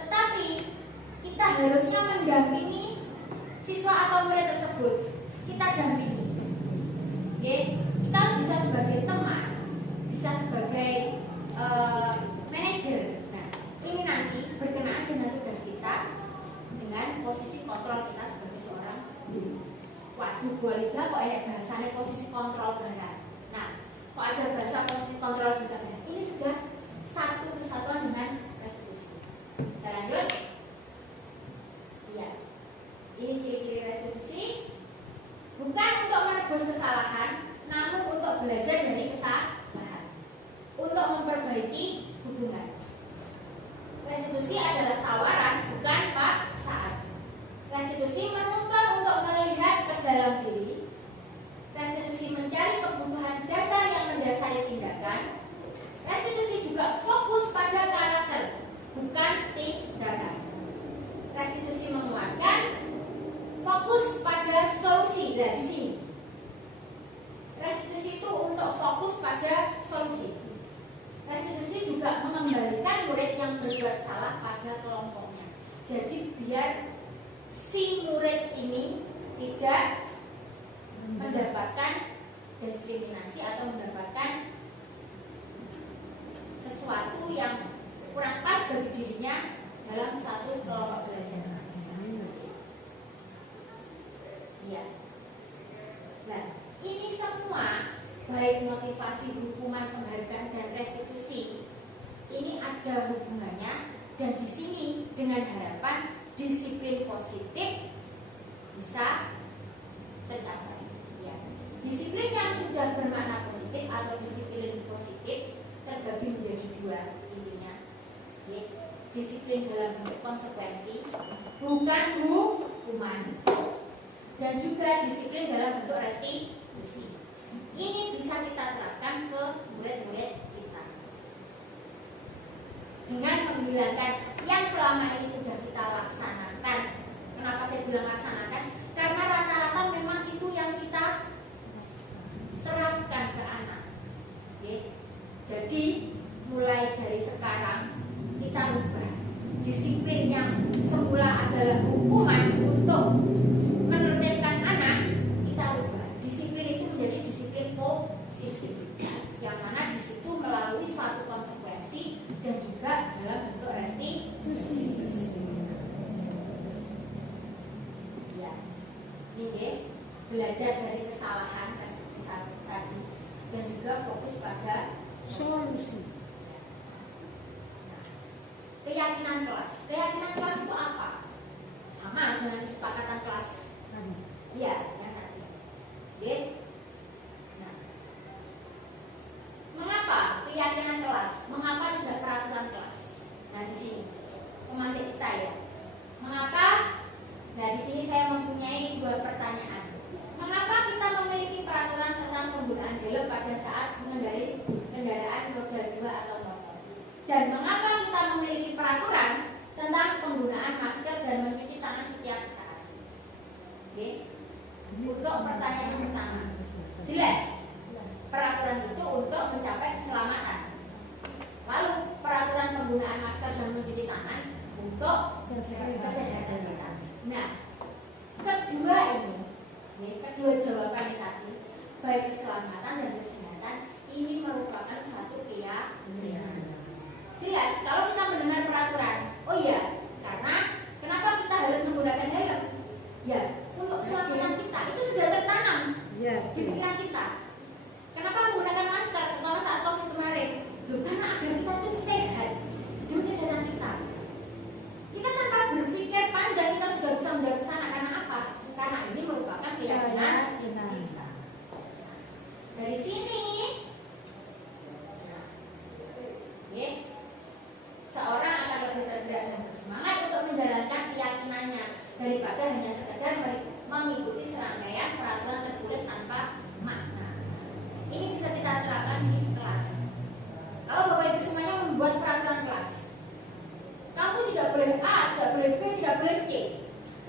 Tetapi kita harusnya mendampingi siswa atau murid tersebut. Kita dampingi. Kita bisa sebagai teman, bisa sebagai manajer. Nah, ini nanti berkenaan dengan tugas kita dengan posisi kontrol kita sebagai seorang guru. Waduh, boleh kok bahasanya posisi kontrol barat. Nah, kok ada bahasa posisi kontrol juga barat. Ini sudah satu kesatuan dengan restitusi. Kita lanjut. Iya. Ini ciri-ciri restitusi. Bukan untuk menebus kesalahan, namun untuk belajar dari kesalahan, untuk memperbaiki hubungan. Restitusi adalah tawaran, bukan paksaan. Restitusi menuntut untuk melihat ke dalam diri. Restitusi mencari kebutuhan dasar yang mendasari tindakan. Restitusi juga fokus pada karakter, bukan tindakan. Restitusi menguatkan, fokus pada solusi. Dari sini restitusi itu untuk fokus pada solusi. Restitusi juga mengembalikan murid yang berbuat salah pada kelompoknya. Jadi biar si murid ini tidak mendapatkan diskriminasi atau mendapatkan sesuatu yang kurang pas bagi dirinya dalam satu kelompok belajar. Iya. Nah, ini semua baik motivasi, hukuman, penghargaan dan restitusi ini ada hubungannya, dan di sini dengan harapan disiplin positif bisa tercapai. Ya. Disiplin yang sudah bermakna positif atau disiplin positif terbagi menjadi 2 intinya. Ya. Disiplin dalam bentuk konsekuensi, bukan hukuman. Dan juga disiplin dalam bentuk restitusi. Ini bisa kita terapkan ke murid-murid kita dengan menghilangkan yang selama ini sudah kita laksanakan. Kenapa saya bilang laksanakan? Karena rata-rata memang itu yang kita terapkan mulai dari sekarang kita rubah disiplin yang semula adalah hukuman untuk menertibkan anak, kita rubah disiplin itu menjadi disiplin positif, yang mana di situ melalui suatu konsekuensi dan juga dalam bentuk restitusi. Ya, ini belajar dari kesalahan restitusi tadi dan juga fokus pada Solusi. keyakinan kelas. Keyakinan kelas itu apa? Sama dengan kesepakatan kelas. Iya, yang tadi. Oke. Nah, mengapa keyakinan kelas? Mengapa tidak peraturan kelas? Nah, di sini pemantik kita ya. Mengapa? Nah, di sini saya mempunyai dua pertanyaan. Mengapa kita memiliki peraturan tentang penggunaan helm pada saat mengendarai kendaraan roda 2 atau motor? Dan mengapa kita memiliki peraturan tentang penggunaan masker dan mencuci tangan setiap saat? Oke. Untuk pertanyaan yang pertama, jelas peraturan itu untuk mencapai keselamatan. Lalu peraturan penggunaan masker dan mencuci tangan untuk kesehatan kita. Nah, kedua ini, kedua jawaban tadi, baik keselamatan dan kesehatan, ini merupakan satu keyakinan. Jelas, kalau kita mendengar peraturan, oh iya, karena kenapa kita harus menggunakan helm? Ya, untuk keselamatan kita, itu sudah tertanam di pikiran kita. Kenapa menggunakan masker, terutama saat COVID kemarin? Loh, karena agar kita itu sehat demi kesehatan kita. Kita tanpa berpikir panjang, kita sudah bisa menjawab ke sana. Karena apa? Karena ini merupakan keyakinan kita. Dari sini, seorang akan lebih tergerak dan bersemangat untuk menjalankan keyakinannya daripada hanya sekedar mengikuti serangkaian peraturan tertulis tanpa makna. Ini bisa kita terapkan di kelas. Kalau Bapak Ibu semuanya membuat peraturan kelas, kamu tidak boleh A, tidak boleh B, tidak boleh C.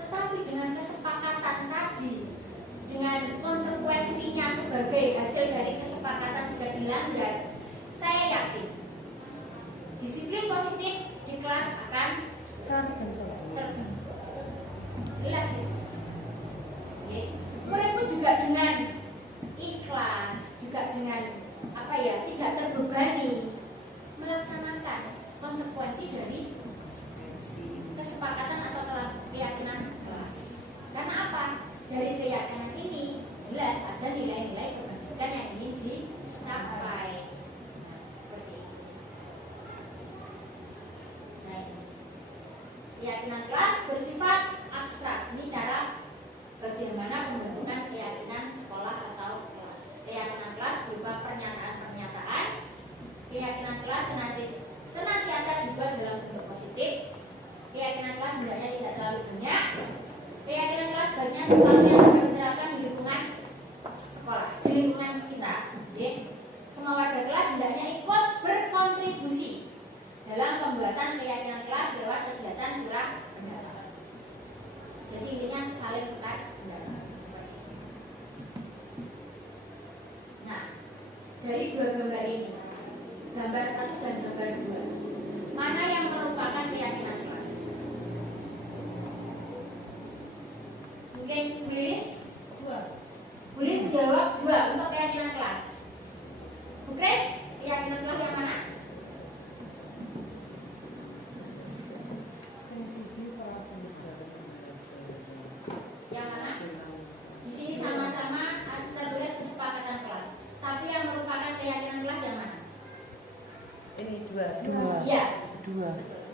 Tetapi dengan kesepakatan tadi, dengan konsekuensinya sebagai hasil dari kesepakatan jika dilanggar, saya yakin disiplin positif di kelas akan terbentuk. Jelas ya? Murid pun juga dengan ikhlas, juga dengan tidak terbebani melaksanakan konsekuensi dari kesepakatan atau keyakinan kelas. Karena apa? Dari keyakinan ini jelas ada nilai-nilai kebajikan yang ingin dicapai. Seperti itu. Nah, keyakinan kelas bersifat abstrak. Ini cara bagaimana pembentukan keyakinan sekolah atau kelas. Keyakinan kelas berupa pernyataan-pernyataan. Keyakinan kelas senantiasa dibuat dalam bentuk positif. Keyakinan kelas sebenarnya tidak terlalu banyak. Keyakinan kelas banyak sesuatu yang dapat diterapkan di lingkungan sekolah, di lingkungan kita. Semua warga kelas hendaknya ikut berkontribusi dalam pembuatan keyakinan kelas lewat kegiatan curah pendapat. Jadi intinya saling tukar pendapat. Nah, dari dua gambar ini, gambar 1 dan gambar 2, mana yang merupakan keyakinan kelas? Mungkin Bu Lilis? 2. Bu Lilis menjawab 2 untuk keyakinan kelas. Bu Kris, keyakinan kelas yang mana? Yang mana? Di sini sama-sama tertulis kesepakatan kelas. Tapi yang merupakan keyakinan kelas yang mana? Ini 2. Iya. 2. Betul.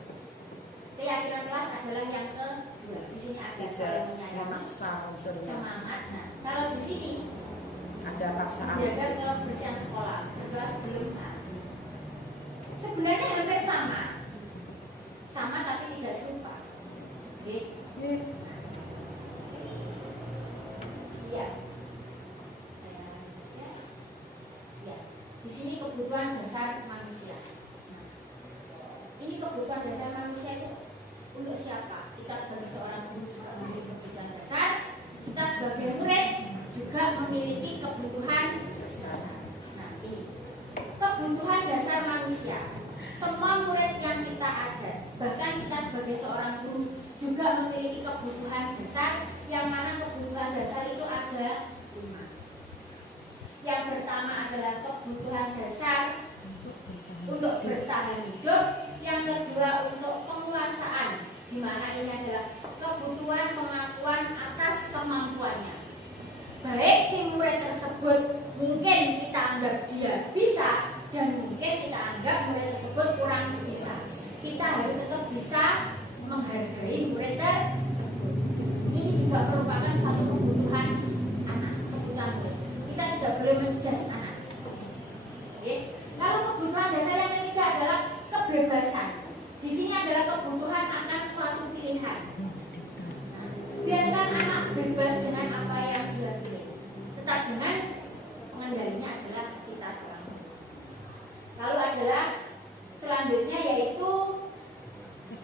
Keyakinan kelas adalah yang kedua. Di sini ada saling menyadari, memaksa unsurnya. semangat. Nah, kalau di sini Ada paksaan. menjaga kebersihan sekolah, berdoa sebelum mandi. Sebenarnya hampir sama tapi tidak serupa. Iya. Ya. Di sini kebutuhan dasar manusia. Ini kebutuhan dasar manusia itu untuk siapa? Kita sebagai seorang guru juga memiliki kebutuhan dasar. Kita sebagai murid juga memiliki kebutuhan dasar. Nah, ini kebutuhan kebutuhan dasar, yang mana kebutuhan dasar itu ada 5. Yang pertama adalah kebutuhan dasar untuk bertahan hidup, yang kedua untuk penguasaan, di mana ini adalah kebutuhan pengakuan atas kemampuannya. Baik si murid tersebut mungkin kita anggap dia bisa, dan mungkin kita anggap murid tersebut kurang bisa. Kita harus tetap bisa menghargai murid tersebut. Ini juga merupakan satu kebutuhan anak, kebutuhan murid. Kita tidak boleh menjudge anak. Oke. Lalu kebutuhan dasar yang ketiga adalah kebebasan. Di sini adalah kebutuhan akan suatu pilihan. Biarkan anak bebas dengan apa yang dia pilih, tetap dengan pengendalinya adalah kita sekarang. Lalu adalah selanjutnya yaitu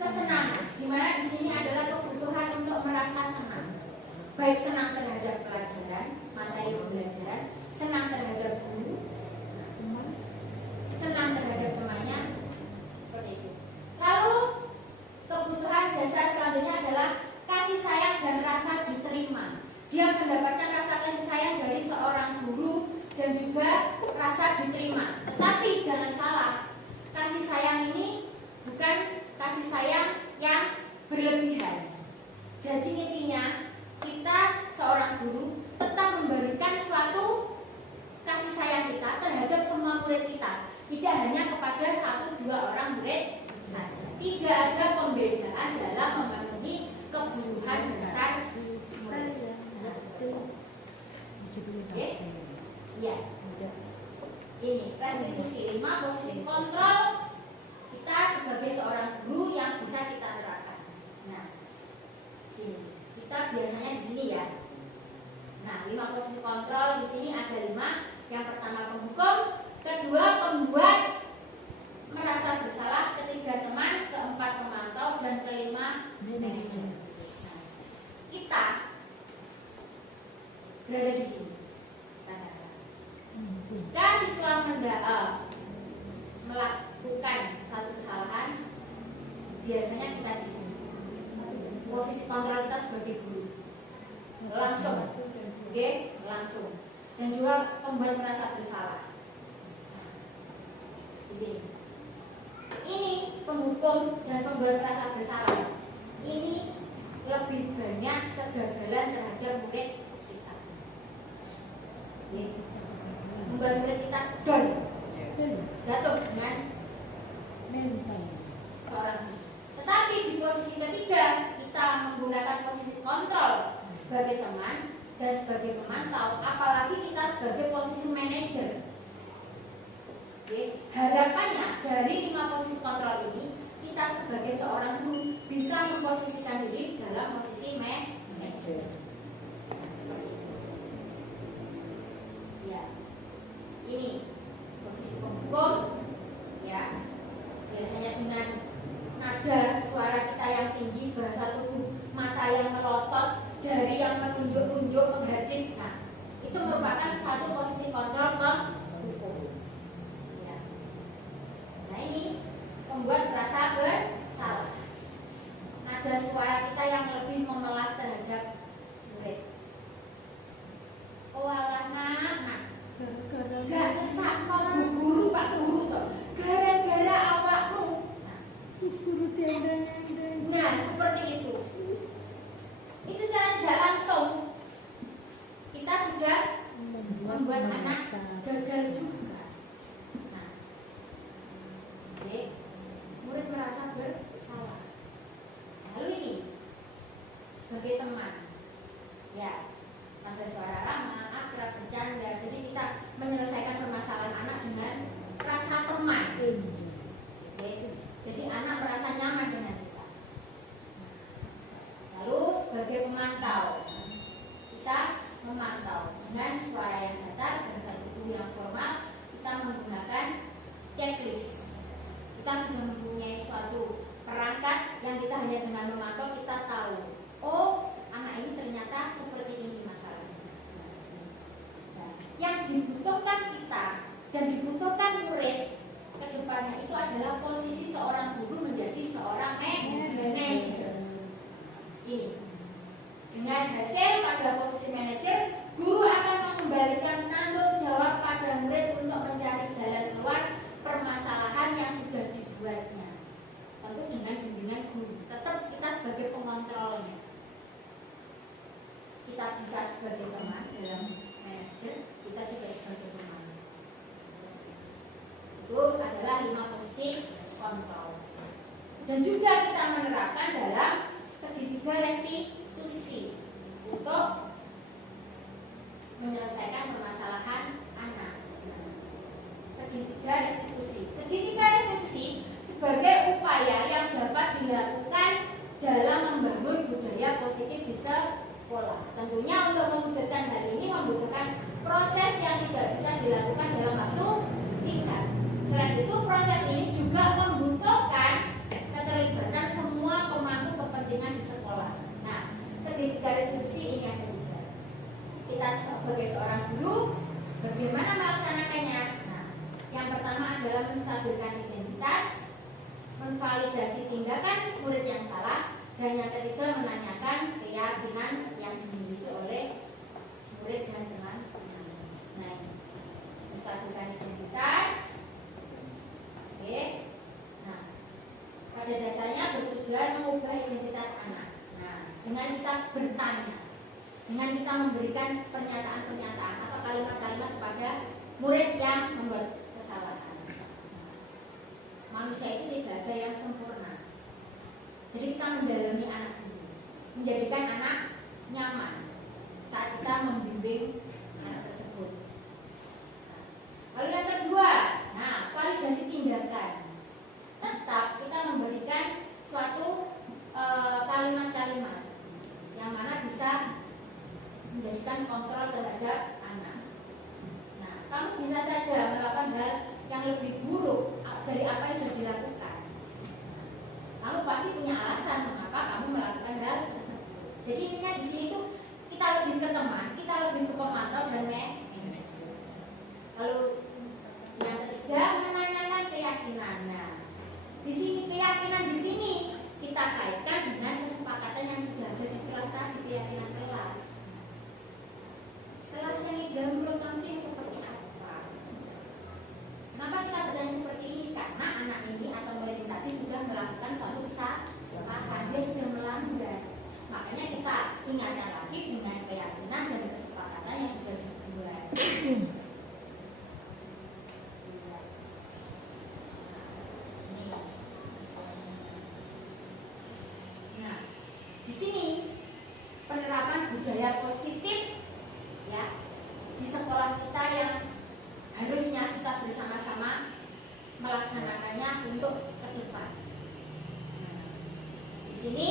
kesenangan, di mana di sini adalah kebutuhan untuk merasa senang, baik senang terhadap pelajaran, materi pembelajaran, senang terhadap guru, senang terhadap temannya, seperti itu. Lalu kebutuhan dasar selanjutnya adalah kasih sayang dan rasa diterima. Dia mendapatkan rasa kasih sayang dari seorang guru dan juga rasa diterima. Tetapi jangan salah, kasih sayang ini bukan kasih sayang yang berlebihan. Jadi intinya kita seorang guru tetap memberikan suatu kasih sayang kita terhadap semua murid kita, tidak hanya kepada 1-2 orang murid saja. Tidak ada pembedaan dalam memenuhi kebutuhan dasar murid. Ya, ini restitusi 5, posisi kontrol kita sebagai seorang guru yang bisa kita terapkan. Nah, sini kita biasanya di sini ya. Nah, 5 posisi kontrol di sini ada 5. Yang pertama penghukum, kedua pembuat merasa bersalah, ketiga teman, keempat pemantau, dan kelima manajer. Nah, kita berada di sini. Jika siswa melakukan satu kesalahan, biasanya kita di sini. Posisi kontrol kita sebagai guru langsung, oke, langsung. Dan juga pembuat merasa bersalah di sini. Ini penghukum dan pembuat merasa bersalah. Ini lebih banyak kegagalan terhadap murid kita. Membuat murid kita down, jatuh dengan mental seorang. Tetapi di posisi ketiga kita menggunakan posisi kontrol sebagai teman dan sebagai pemantau, apalagi kita sebagai posisi manajer. Harapannya dari 5 posisi kontrol ini kita sebagai seorang guru bisa memposisikan diri dalam posisi manajer. Ya, ini posisi penghukum, ya, biasanya dengan nada suara kita yang tinggi, bahasa tubuh, mata yang melotot, jari yang menunjuk-nunjuk, menghadap. Nah, itu merupakan satu posisi kontrol penghukum. Ya. Nah, ini membuat merasa bersalah. Nada suara kita yang lebih memelas terhadap murid. Oh alah nak, gak ngesakno bu guru pak guru toh, gara-gara awakmu. Nah, seperti itu. Itu cara tidak langsung kita sudah membuat anak gagal juga. Nah, oke, murid merasa bersalah. Lalu ini sebagai teman, ya, ada suara ramah, akrab, bercanda. Jadi kita menyelesaikan permasalahan anak dengan rasa teman. Oke, jadi anak merasa nyaman dengan kita. Lalu sebagai pemantau, kita memantau dengan suara yang datar dan satu tubuh yang formal. Kita menggunakan checklist. Kita sudah mempunyai suatu perangkat yang kita hanya dengan memantau kita tahu, oh anak ini ternyata seperti ini masalahnya. Nah, yang dibutuhkan kita dan dibutuhkan murid kedepannya itu adalah posisi seorang guru menjadi seorang manajer. Ini fungsi kontrol. Dan juga kita menerapkan dalam segitiga restitusi untuk menyelesaikan permasalahan anak. Segitiga restitusi. Segitiga restitusi sebagai upaya yang dapat dilakukan dalam membangun budaya positif di sekolah. Tentunya untuk mewujudkan hal ini membutuhkan proses yang tidak bisa dilakukan dalam waktu singkat. Selain itu, proses ini juga membutuhkan keterlibatan semua pemangku kepentingan di sekolah. Nah, segitiga restitusi ini ada tiga. Kita sebagai seorang guru, bagaimana melaksanakannya? Nah, yang pertama adalah menstabilkan identitas, memvalidasi tindakan murid yang salah, dan yang ketiga menanyakan keyakinan yang dimiliki oleh murid dan teman-teman. Nah, menstabilkan identitas. Oke. Nah, pada dasarnya bertujuan mengubah identitas anak. Nah, dengan kita bertanya, dengan kita memberikan pernyataan-pernyataan atau kalimat-kalimat kepada murid yang membuat kesalahan. Manusia itu tidak ada yang sempurna. Jadi kita mendalami anak ini, menjadikan anak nyaman saat kita membimbing anak tersebut. Lalu yang kedua, nah, validasi tindakan. Tetap kita memberikan suatu kalimat-kalimat yang mana bisa menjadikan kontrol terhadap anak. Nah, kamu bisa saja melakukan hal yang lebih buruk dari apa yang sudah dilakukan. Kamu pasti punya alasan mengapa kamu melakukan hal tersebut. Jadi intinya di sini tuh kita lebih ke teman, kita lebih ke pemantau dan manajer. Lalu yang ketiga menanyakan keyakinan. Nah, di sini keyakinan di sini kita kaitkan dengan kesepakatan yang sudah ada di kelas tadi, keyakinan kelas. Kelas yang ideal menurut kamu itu seperti apa? Kenapa kita bertanya seperti ini? Karena anak ini atau murid tadi sudah melakukan suatu kesalahan, dia sudah melanggar. Makanya kita ingatkan lagi dengan keyakinan dan kesepakatan yang sudah dibuat. Nah, di sini penerapan budaya positif ya di sekolah kita yang harusnya kita bersama-sama melaksanakannya untuk ke depan. Nah, di sini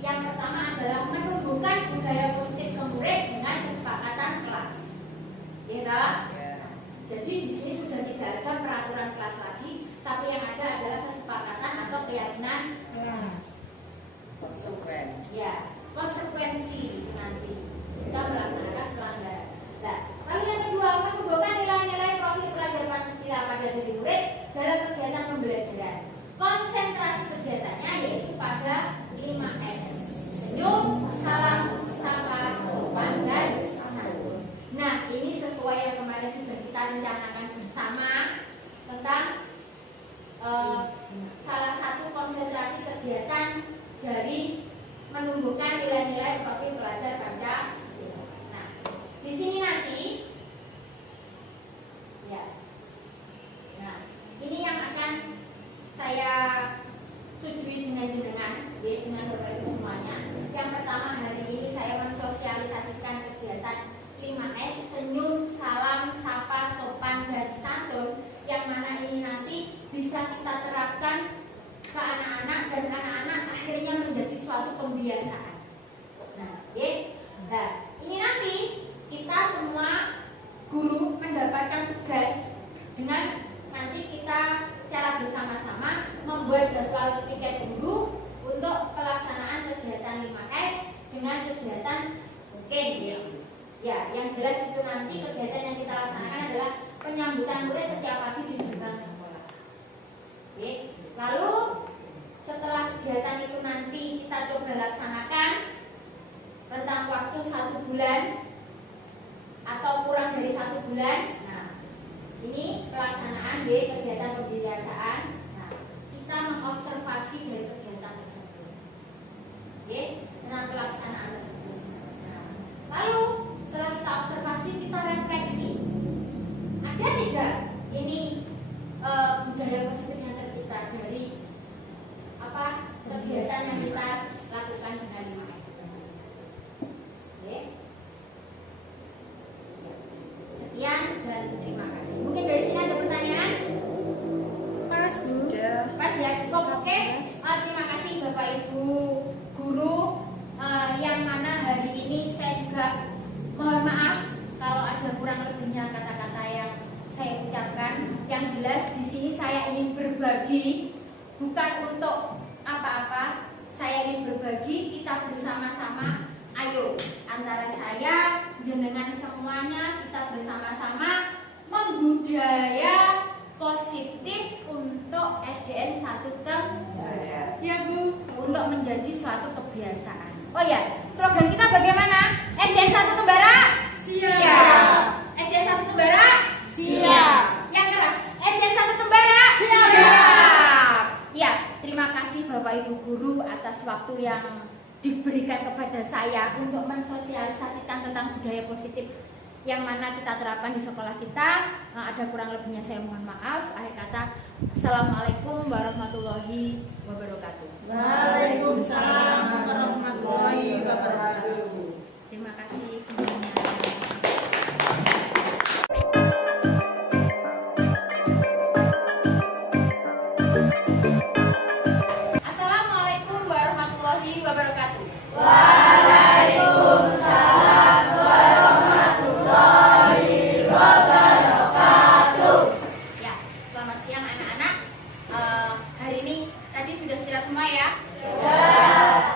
yang pertama adalah menumbuhkan budaya positif ke murid dengan kesepakatan kelas. Ya, jadi di sini sudah tidak ada peraturan kelas lagi, tapi yang ada adalah kesepakatan atau keyakinan kelas. Ya, konsekuensi nanti jika melaksanakan pelanggaran. Nah, lalu yang kedua, menumbuhkan nilai-nilai profil pelajar Pancasila pada diri murid dalam kegiatan pembelajaran. Konsentrasi kegiatannya yaitu pada 5S: senyum, salam, sapa, sopan, dan santun. Nah, ini sesuai yang kemarin sudah kita rencanakan bersama tentang salah satu konsentrasi kegiatan dari menumbuhkan nilai-nilai profil pelajar Pancasila. Nah, di sini nanti, ya, nah ini yang akan saya setujui dengan jenengan, ya, dengan Bapak Ibu semuanya. Yang pertama, hari ini saya mensosialisasikan kegiatan 5S: senyum, salam, sapa, sopan, dan santun, yang mana ini nanti bisa kita terapkan ke anak-anak dan anak-anak akhirnya menjadi suatu pembiasaan. Nah, ya. Nah, ini nanti kita semua guru mendapatkan tugas dengan nanti kita secara bersama-sama membuat jadwal tiket guru untuk pelaksanaan kegiatan 5S dengan kegiatan mungkin ya, yang jelas itu nanti kegiatan yang kita laksanakan adalah penyambutan murid setiap pagi di gerbang sekolah. Oke. Lalu setelah kegiatan itu nanti kita coba laksanakan rentang waktu 1 bulan atau kurang dari 1 bulan. Nah, ini pelaksanaan di kegiatan pembiasaan. Nah, kita mengobservasi dari kegiatan tersebut. Oke, tentang pelaksanaan tersebut. Nah, lalu setelah kita observasi, kita refleksi. Ada tidak ini budaya positif yang tercipta dari apa kegiatan yang kita lakukan dengan 5 S. Oke. Sekian dan terima kasih. Mungkin dari sini ada pertanyaan? Pas, Bu. Sudah. Pas ya, cukup. Oke. Terima kasih Bapak Ibu guru, yang mana hari ini saya juga mohon maaf kalau ada kurang lebihnya kata-kata yang saya ucapkan. Yang jelas di sini saya ingin berbagi, bukan untuk apa-apa. Saya ingin berbagi, kita bersama-sama. Ayo, antara saya, jenengan semuanya, kita bersama-sama membudaya positif untuk SDN 1 Tembara. Siap, Bu. Untuk menjadi suatu kebiasaan. Oh ya, slogan kita bagaimana? SDN 1 Tembara? Siap. SDN 1 Tembara? Siap. Yang keras, SDN 1 Tembara? Siap. Ya, terima kasih Bapak Ibu guru atas waktu yang diberikan kepada saya untuk mensosialisasikan tentang budaya positif yang mana kita terapkan di sekolah kita. Ada kurang lebihnya saya mohon maaf. Akhir kata, Assalamualaikum warahmatullahi wabarakatuh. Waalaikumsalam warahmatullahi wabarakatuh. Terima kasih semuanya. Assalamualaikum warahmatullahi wabarakatuh. Waalaikumsalam warahmatullahi wabarakatuh. Ya, selamat siang anak-anak. Hari ini tadi sudah istirahat semua ya?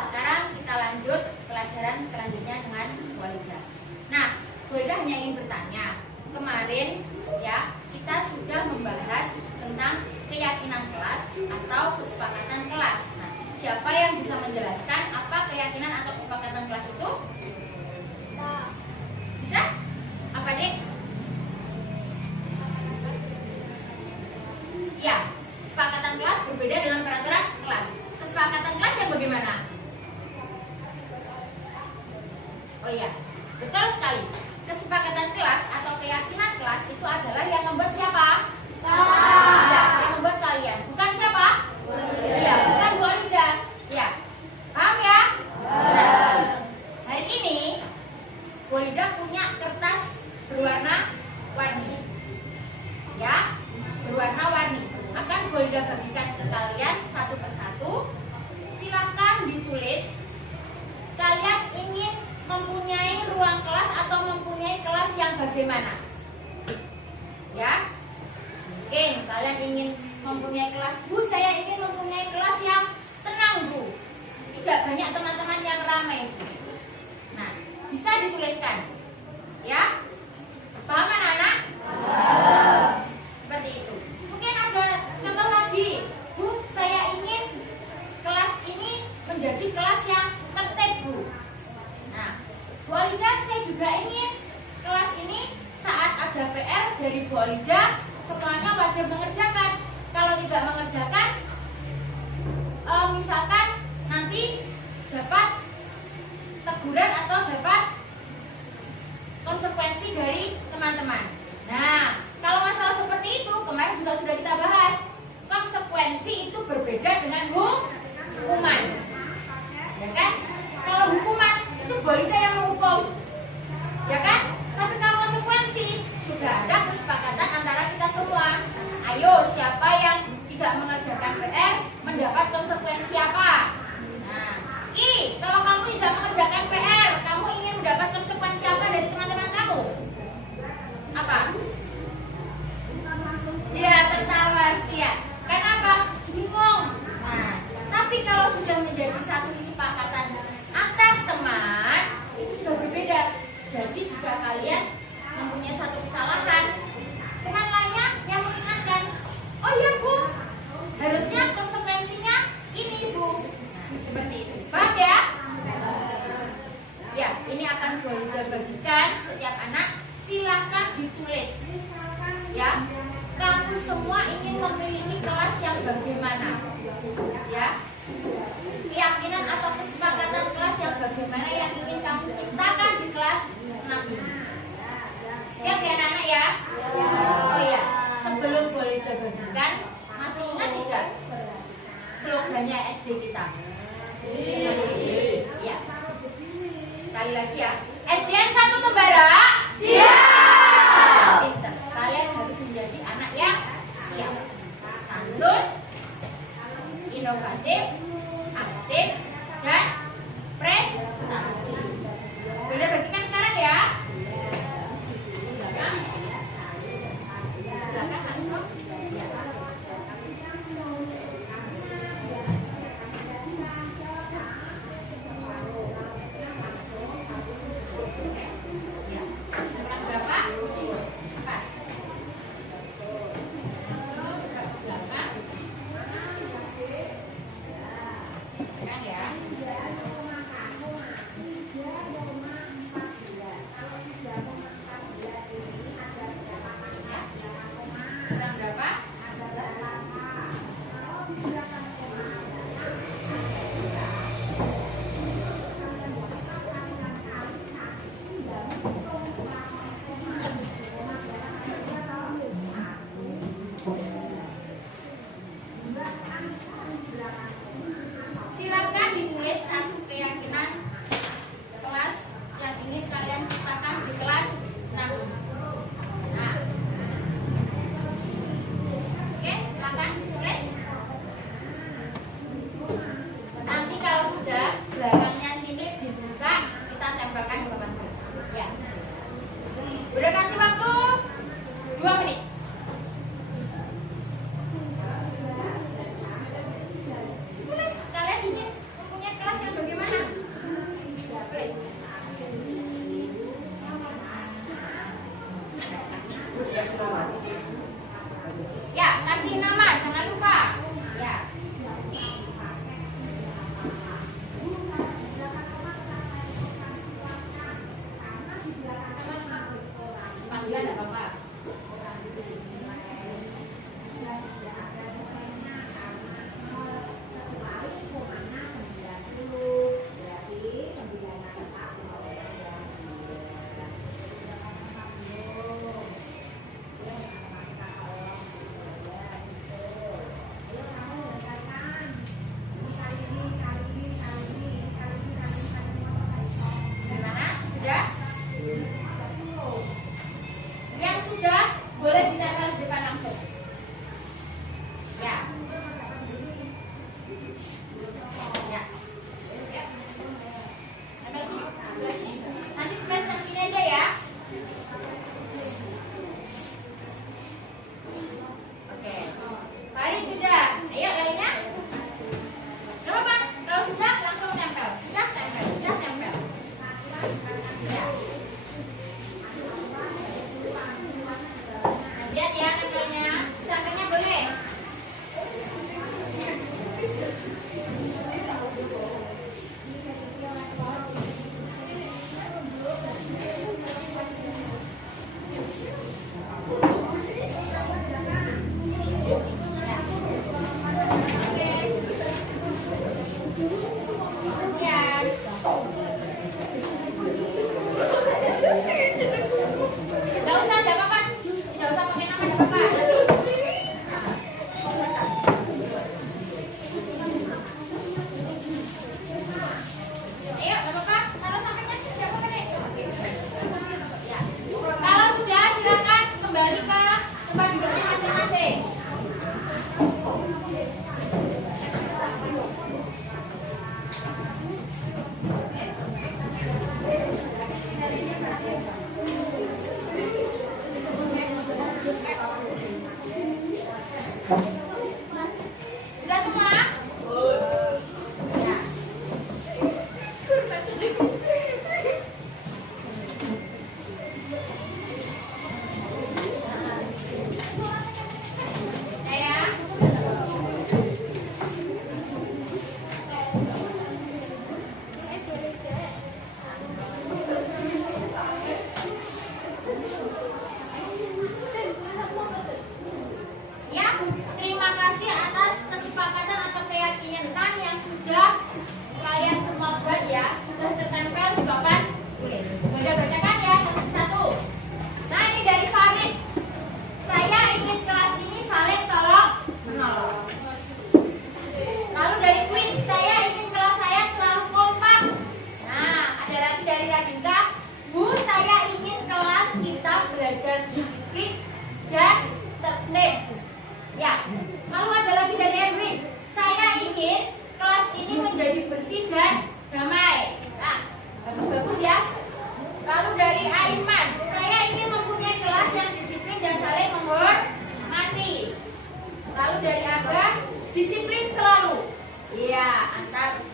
Sekarang kita lanjut pelajaran selanjutnya dengan Walida. Nah, Walida hanya ingin bertanya. Kemarin ya kita sudah membahas tentang keyakinan kelas atau kesepakatan kelas. Nah, siapa yang bisa menjelaskan apa keyakinan atau kesepakatan kelas itu? Bisa? Apa dek? Ya, kesepakatan kelas berbeda dengan peraturan kelas. Kesepakatan kelas yang bagaimana? Oh iya, betul sekali. Kesepakatan kelas atau keyakinan kelas itu adalah yang membuat siapa? Ya, yang membuat kalian. Bukan siapa? Ya, bukan Bu Alida. Ya, paham ya? Nah, hari ini Bu Alida punya kertas berwarna-warni. Ya, berwarna-warni. Akan Bu Alida bagikan ke kalian satu persatu. Silahkan ditulis. Kalian ingin mempunyai ruang kelas atau mempunyai kelas yang bagaimana? Ya, mungkin kalian ingin mempunyai kelas, Bu, saya ingin mempunyai kelas yang tenang, Bu. Tidak banyak teman-teman yang ramai, Bu. Nah, bisa dituliskan. Ya, paham anak-anak? Seperti itu. Mungkin ada contoh lagi, Bu, saya ingin kelas ini menjadi kelas yang tertib, Bu. Nah, Bu Alida, saya juga ingin kelas ini saat ada PR dari Bu Alida semuanya wajib mengerjakan. Kalau tidak mengerjakan, misalkan nanti dapat teguran atau dapat konsekuensi dari teman-teman. Nah, kalau masalah seperti itu kemarin juga sudah kita bahas. Konsekuensi itu berbeda dengan hukuman, ya kan? Kalau hukuman itu Bu Alida yang menghukum, ya kan? Tapi kalau konsekuensi sudah ada kesepakatan antara kita semua. Ayo, siapa yang tidak mengerjakan PR mendapat konsekuensi apa? Nah, kalau kamu tidak mengerjakan PR, kamu ingin mendapat konsekuensi apa dari teman-teman kamu? Apa? Ya, tertawa, ya. Kenapa? Bingung. Nah, tapi kalau sudah menjadi satu kesepakatan antar teman, itu sudah berbeda. Jadi jika kalian mempunyai satu kesalahan, teman lainnya yang mengingatkan, oh iya Bu, harusnya konsekuensinya ini Bu. Nah, seperti itu. Paham ya? Ya, ini akan saya bagikan setiap anak. Silahkan ditulis. Ya, kamu semua ingin memiliki kelas yang bagaimana? Ya, keyakinan atau kesepakatan kelas yang bagaimana yang ingin kamu ciptakan di kelas 6 ini. Siap ya anak-anak ya? Oh iya, sebelum boleh dibagikan, santun, inovatif, aktif, dan prestasi. Udah bagikan sekarang ya. Silakan langsung. Berapa? 4. Kan ya. Kurang berapa? Silakan ditulis satu keyakinan kelas yang ingin kalian ciptakan di kelas nanti. Nah, oke, silakan ditulis. disiplin selalu. Iya, antar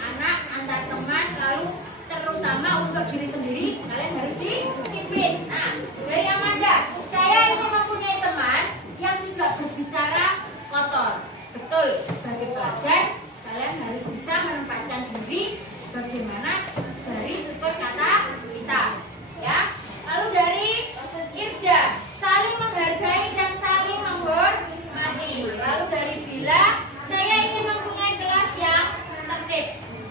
anak, antar teman, lalu terutama untuk diri sendiri kalian harus disiplin. Nah, dari Amanda, saya ingin mempunyai teman yang tidak berbicara kotor. Betul, sebagai pelajar kalian harus bisa menempatkan diri bagaimana dari tutur kata kita, ya. Lalu dari Irda, saling menghargai dan saling menghormati. Lalu dari Bila, saya ingin mempunyai kelas yang tertib.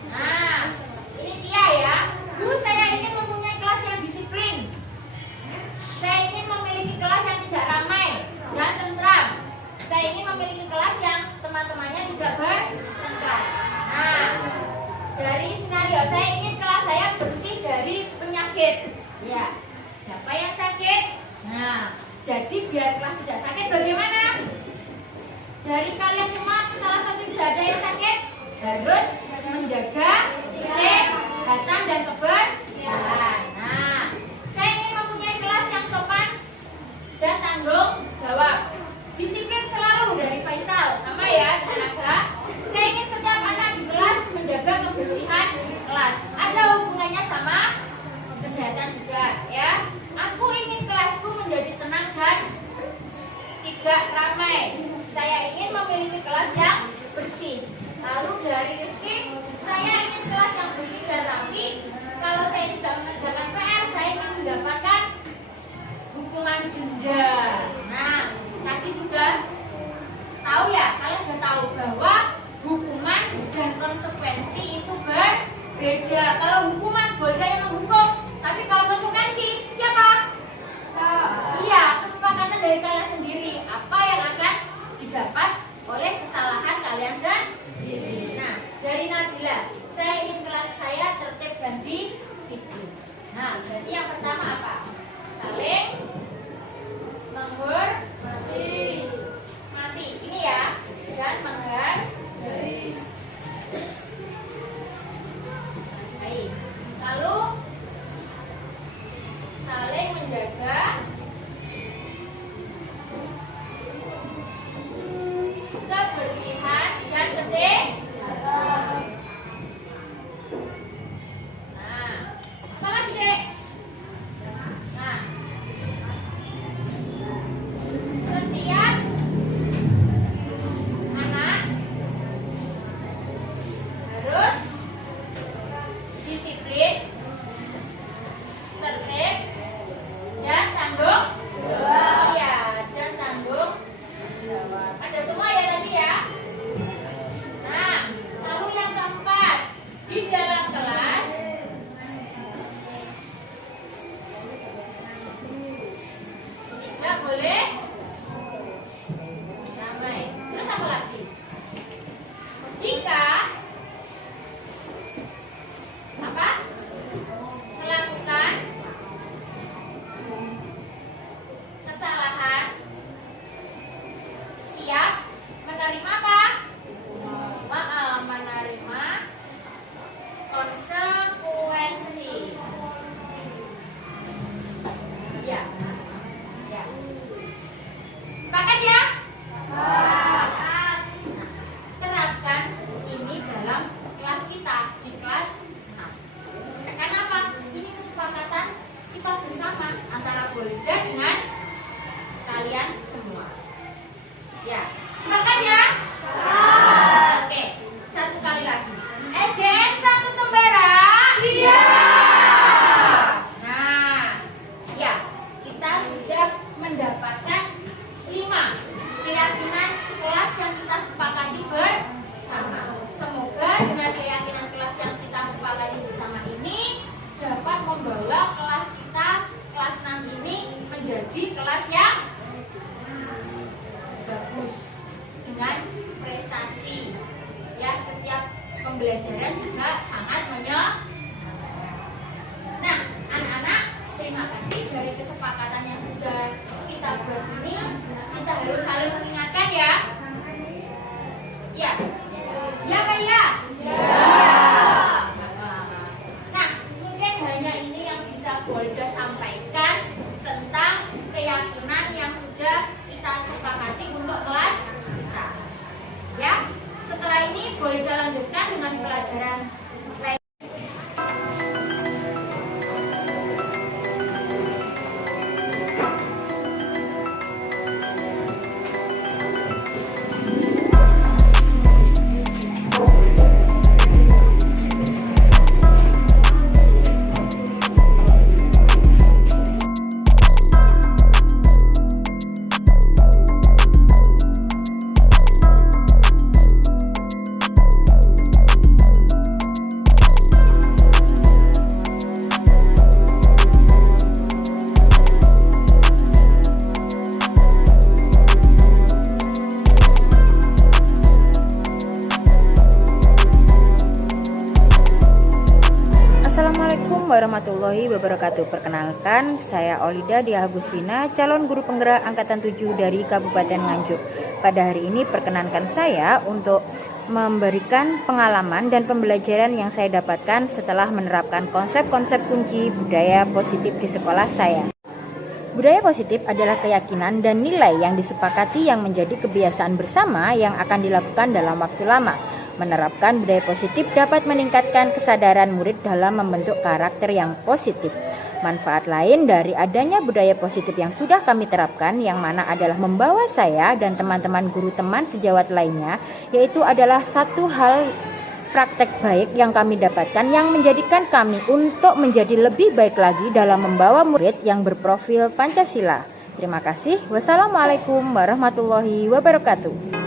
Nah, ini Tia ya. Dulu saya ingin mempunyai kelas yang disiplin. Saya ingin memiliki kelas yang tidak ramai dan tentram. Saya ingin memiliki kelas yang teman-temannya tidak bertengkar. Nah, dari Sinario, saya ingin kelas saya bersih dari penyakit. Ya, siapa yang sakit? Nah, jadi biar kelas tidak sakit bagaimana? Dari kalian semua salah satu tidak ada yang sakit, harus menjaga kesehatan dan kebersihan. Nah, saya ingin mempunyai kelas yang sopan dan tanggung jawab. Disiplin selalu dari Faisal, sama ya tenaga. Saya ingin setiap anak di kelas menjaga kebersihan kelas. Ada hubungannya sama kesehatan juga, ya. Aku ingin kelasku menjadi tenang dan tidak ramai. Saya ingin memiliki kelas yang bersih. Lalu dari Rizky, saya ingin kelas yang bersih dan rapi. Kalau saya tidak mengerjakan PR, saya ingin mendapatkan hukuman denda. Nah, tadi sudah tahu ya, kalian sudah tahu bahwa hukuman dan konsekuensi itu berbeda. Kalau hukuman boleh yang menghukum, tapi kalau konsekuensi siapa? Iya, kesepakatan dari kalian sendiri. Apa yang akan didapat oleh kesalahan kalian sendiri. Nah, dari Nabila, saya ingin kelas saya tertib dan disiplin. Nah, berarti yang pertama apa? Saling menghormati. Mati, ini ya. Dan menghargai. Baik. Lalu saling menjaga kebersihan dan kesehatan. Nah, apa lagi dek? Nah, setiap anak harus disiplin, tertib, dan tanggung jawab. Iya, dan tanggung jawab. Ada semua ya tadi ya. Nah, lalu yang keempat, di dalam kelas tidak boleh ramai. Terus apa lagi? Jika apa? Melakukan kesalahan, siap menerima apa? Menerima konsekuensi. Ya, ya. Sepakat ya? Terapkan ini dalam kelas kita di kelas 6. Karena apa? Ini kesepakatan kita bersama antara Bolida dengan kalian semua. Ya, sepakat ya? Oke, satu kali lagi. Geng, satu tembara. Iya. Nah, ya, kita sudah mendapatkan 5 keyakinan kelas yang kita sepakati bersama. Semoga dengan keyakinan kelas yang kita sepakati bersama ini dapat membawa kelas kita, kelas 6 ini menjadi kelas yang bagus dengan prestasi. Ya, setiap pembelajaran juga sangat menyenangkan. Nah, anak-anak, terima kasih dari kesepakatan yang sudah kita buat ini. Kita harus saling mengingatkan ya. Ya, ya Pak ya. Nah, mungkin hanya ini yang bisa Bolda sampaikan tentang keyakinan yang sudah kita sepakati untuk kelas kita. Ya. pembelajaran lain. Assalamualaikum warahmatullahi wabarakatuh. Perkenalkan, saya Olida Dia Agustina, calon guru penggerak angkatan 7 dari Kabupaten Nganjuk. Pada hari ini perkenankan saya untuk memberikan pengalaman dan pembelajaran yang saya dapatkan setelah menerapkan konsep-konsep kunci budaya positif di sekolah saya. Budaya positif adalah keyakinan dan nilai yang disepakati yang menjadi kebiasaan bersama yang akan dilakukan dalam waktu lama. Menerapkan budaya positif dapat meningkatkan kesadaran murid dalam membentuk karakter yang positif. Manfaat lain dari adanya budaya positif yang sudah kami terapkan, yang mana adalah membawa saya dan teman-teman guru teman sejawat lainnya, yaitu adalah satu hal praktek baik yang kami dapatkan yang menjadikan kami untuk menjadi lebih baik lagi dalam membawa murid yang berprofil Pancasila. Terima kasih. Wassalamualaikum warahmatullahi wabarakatuh.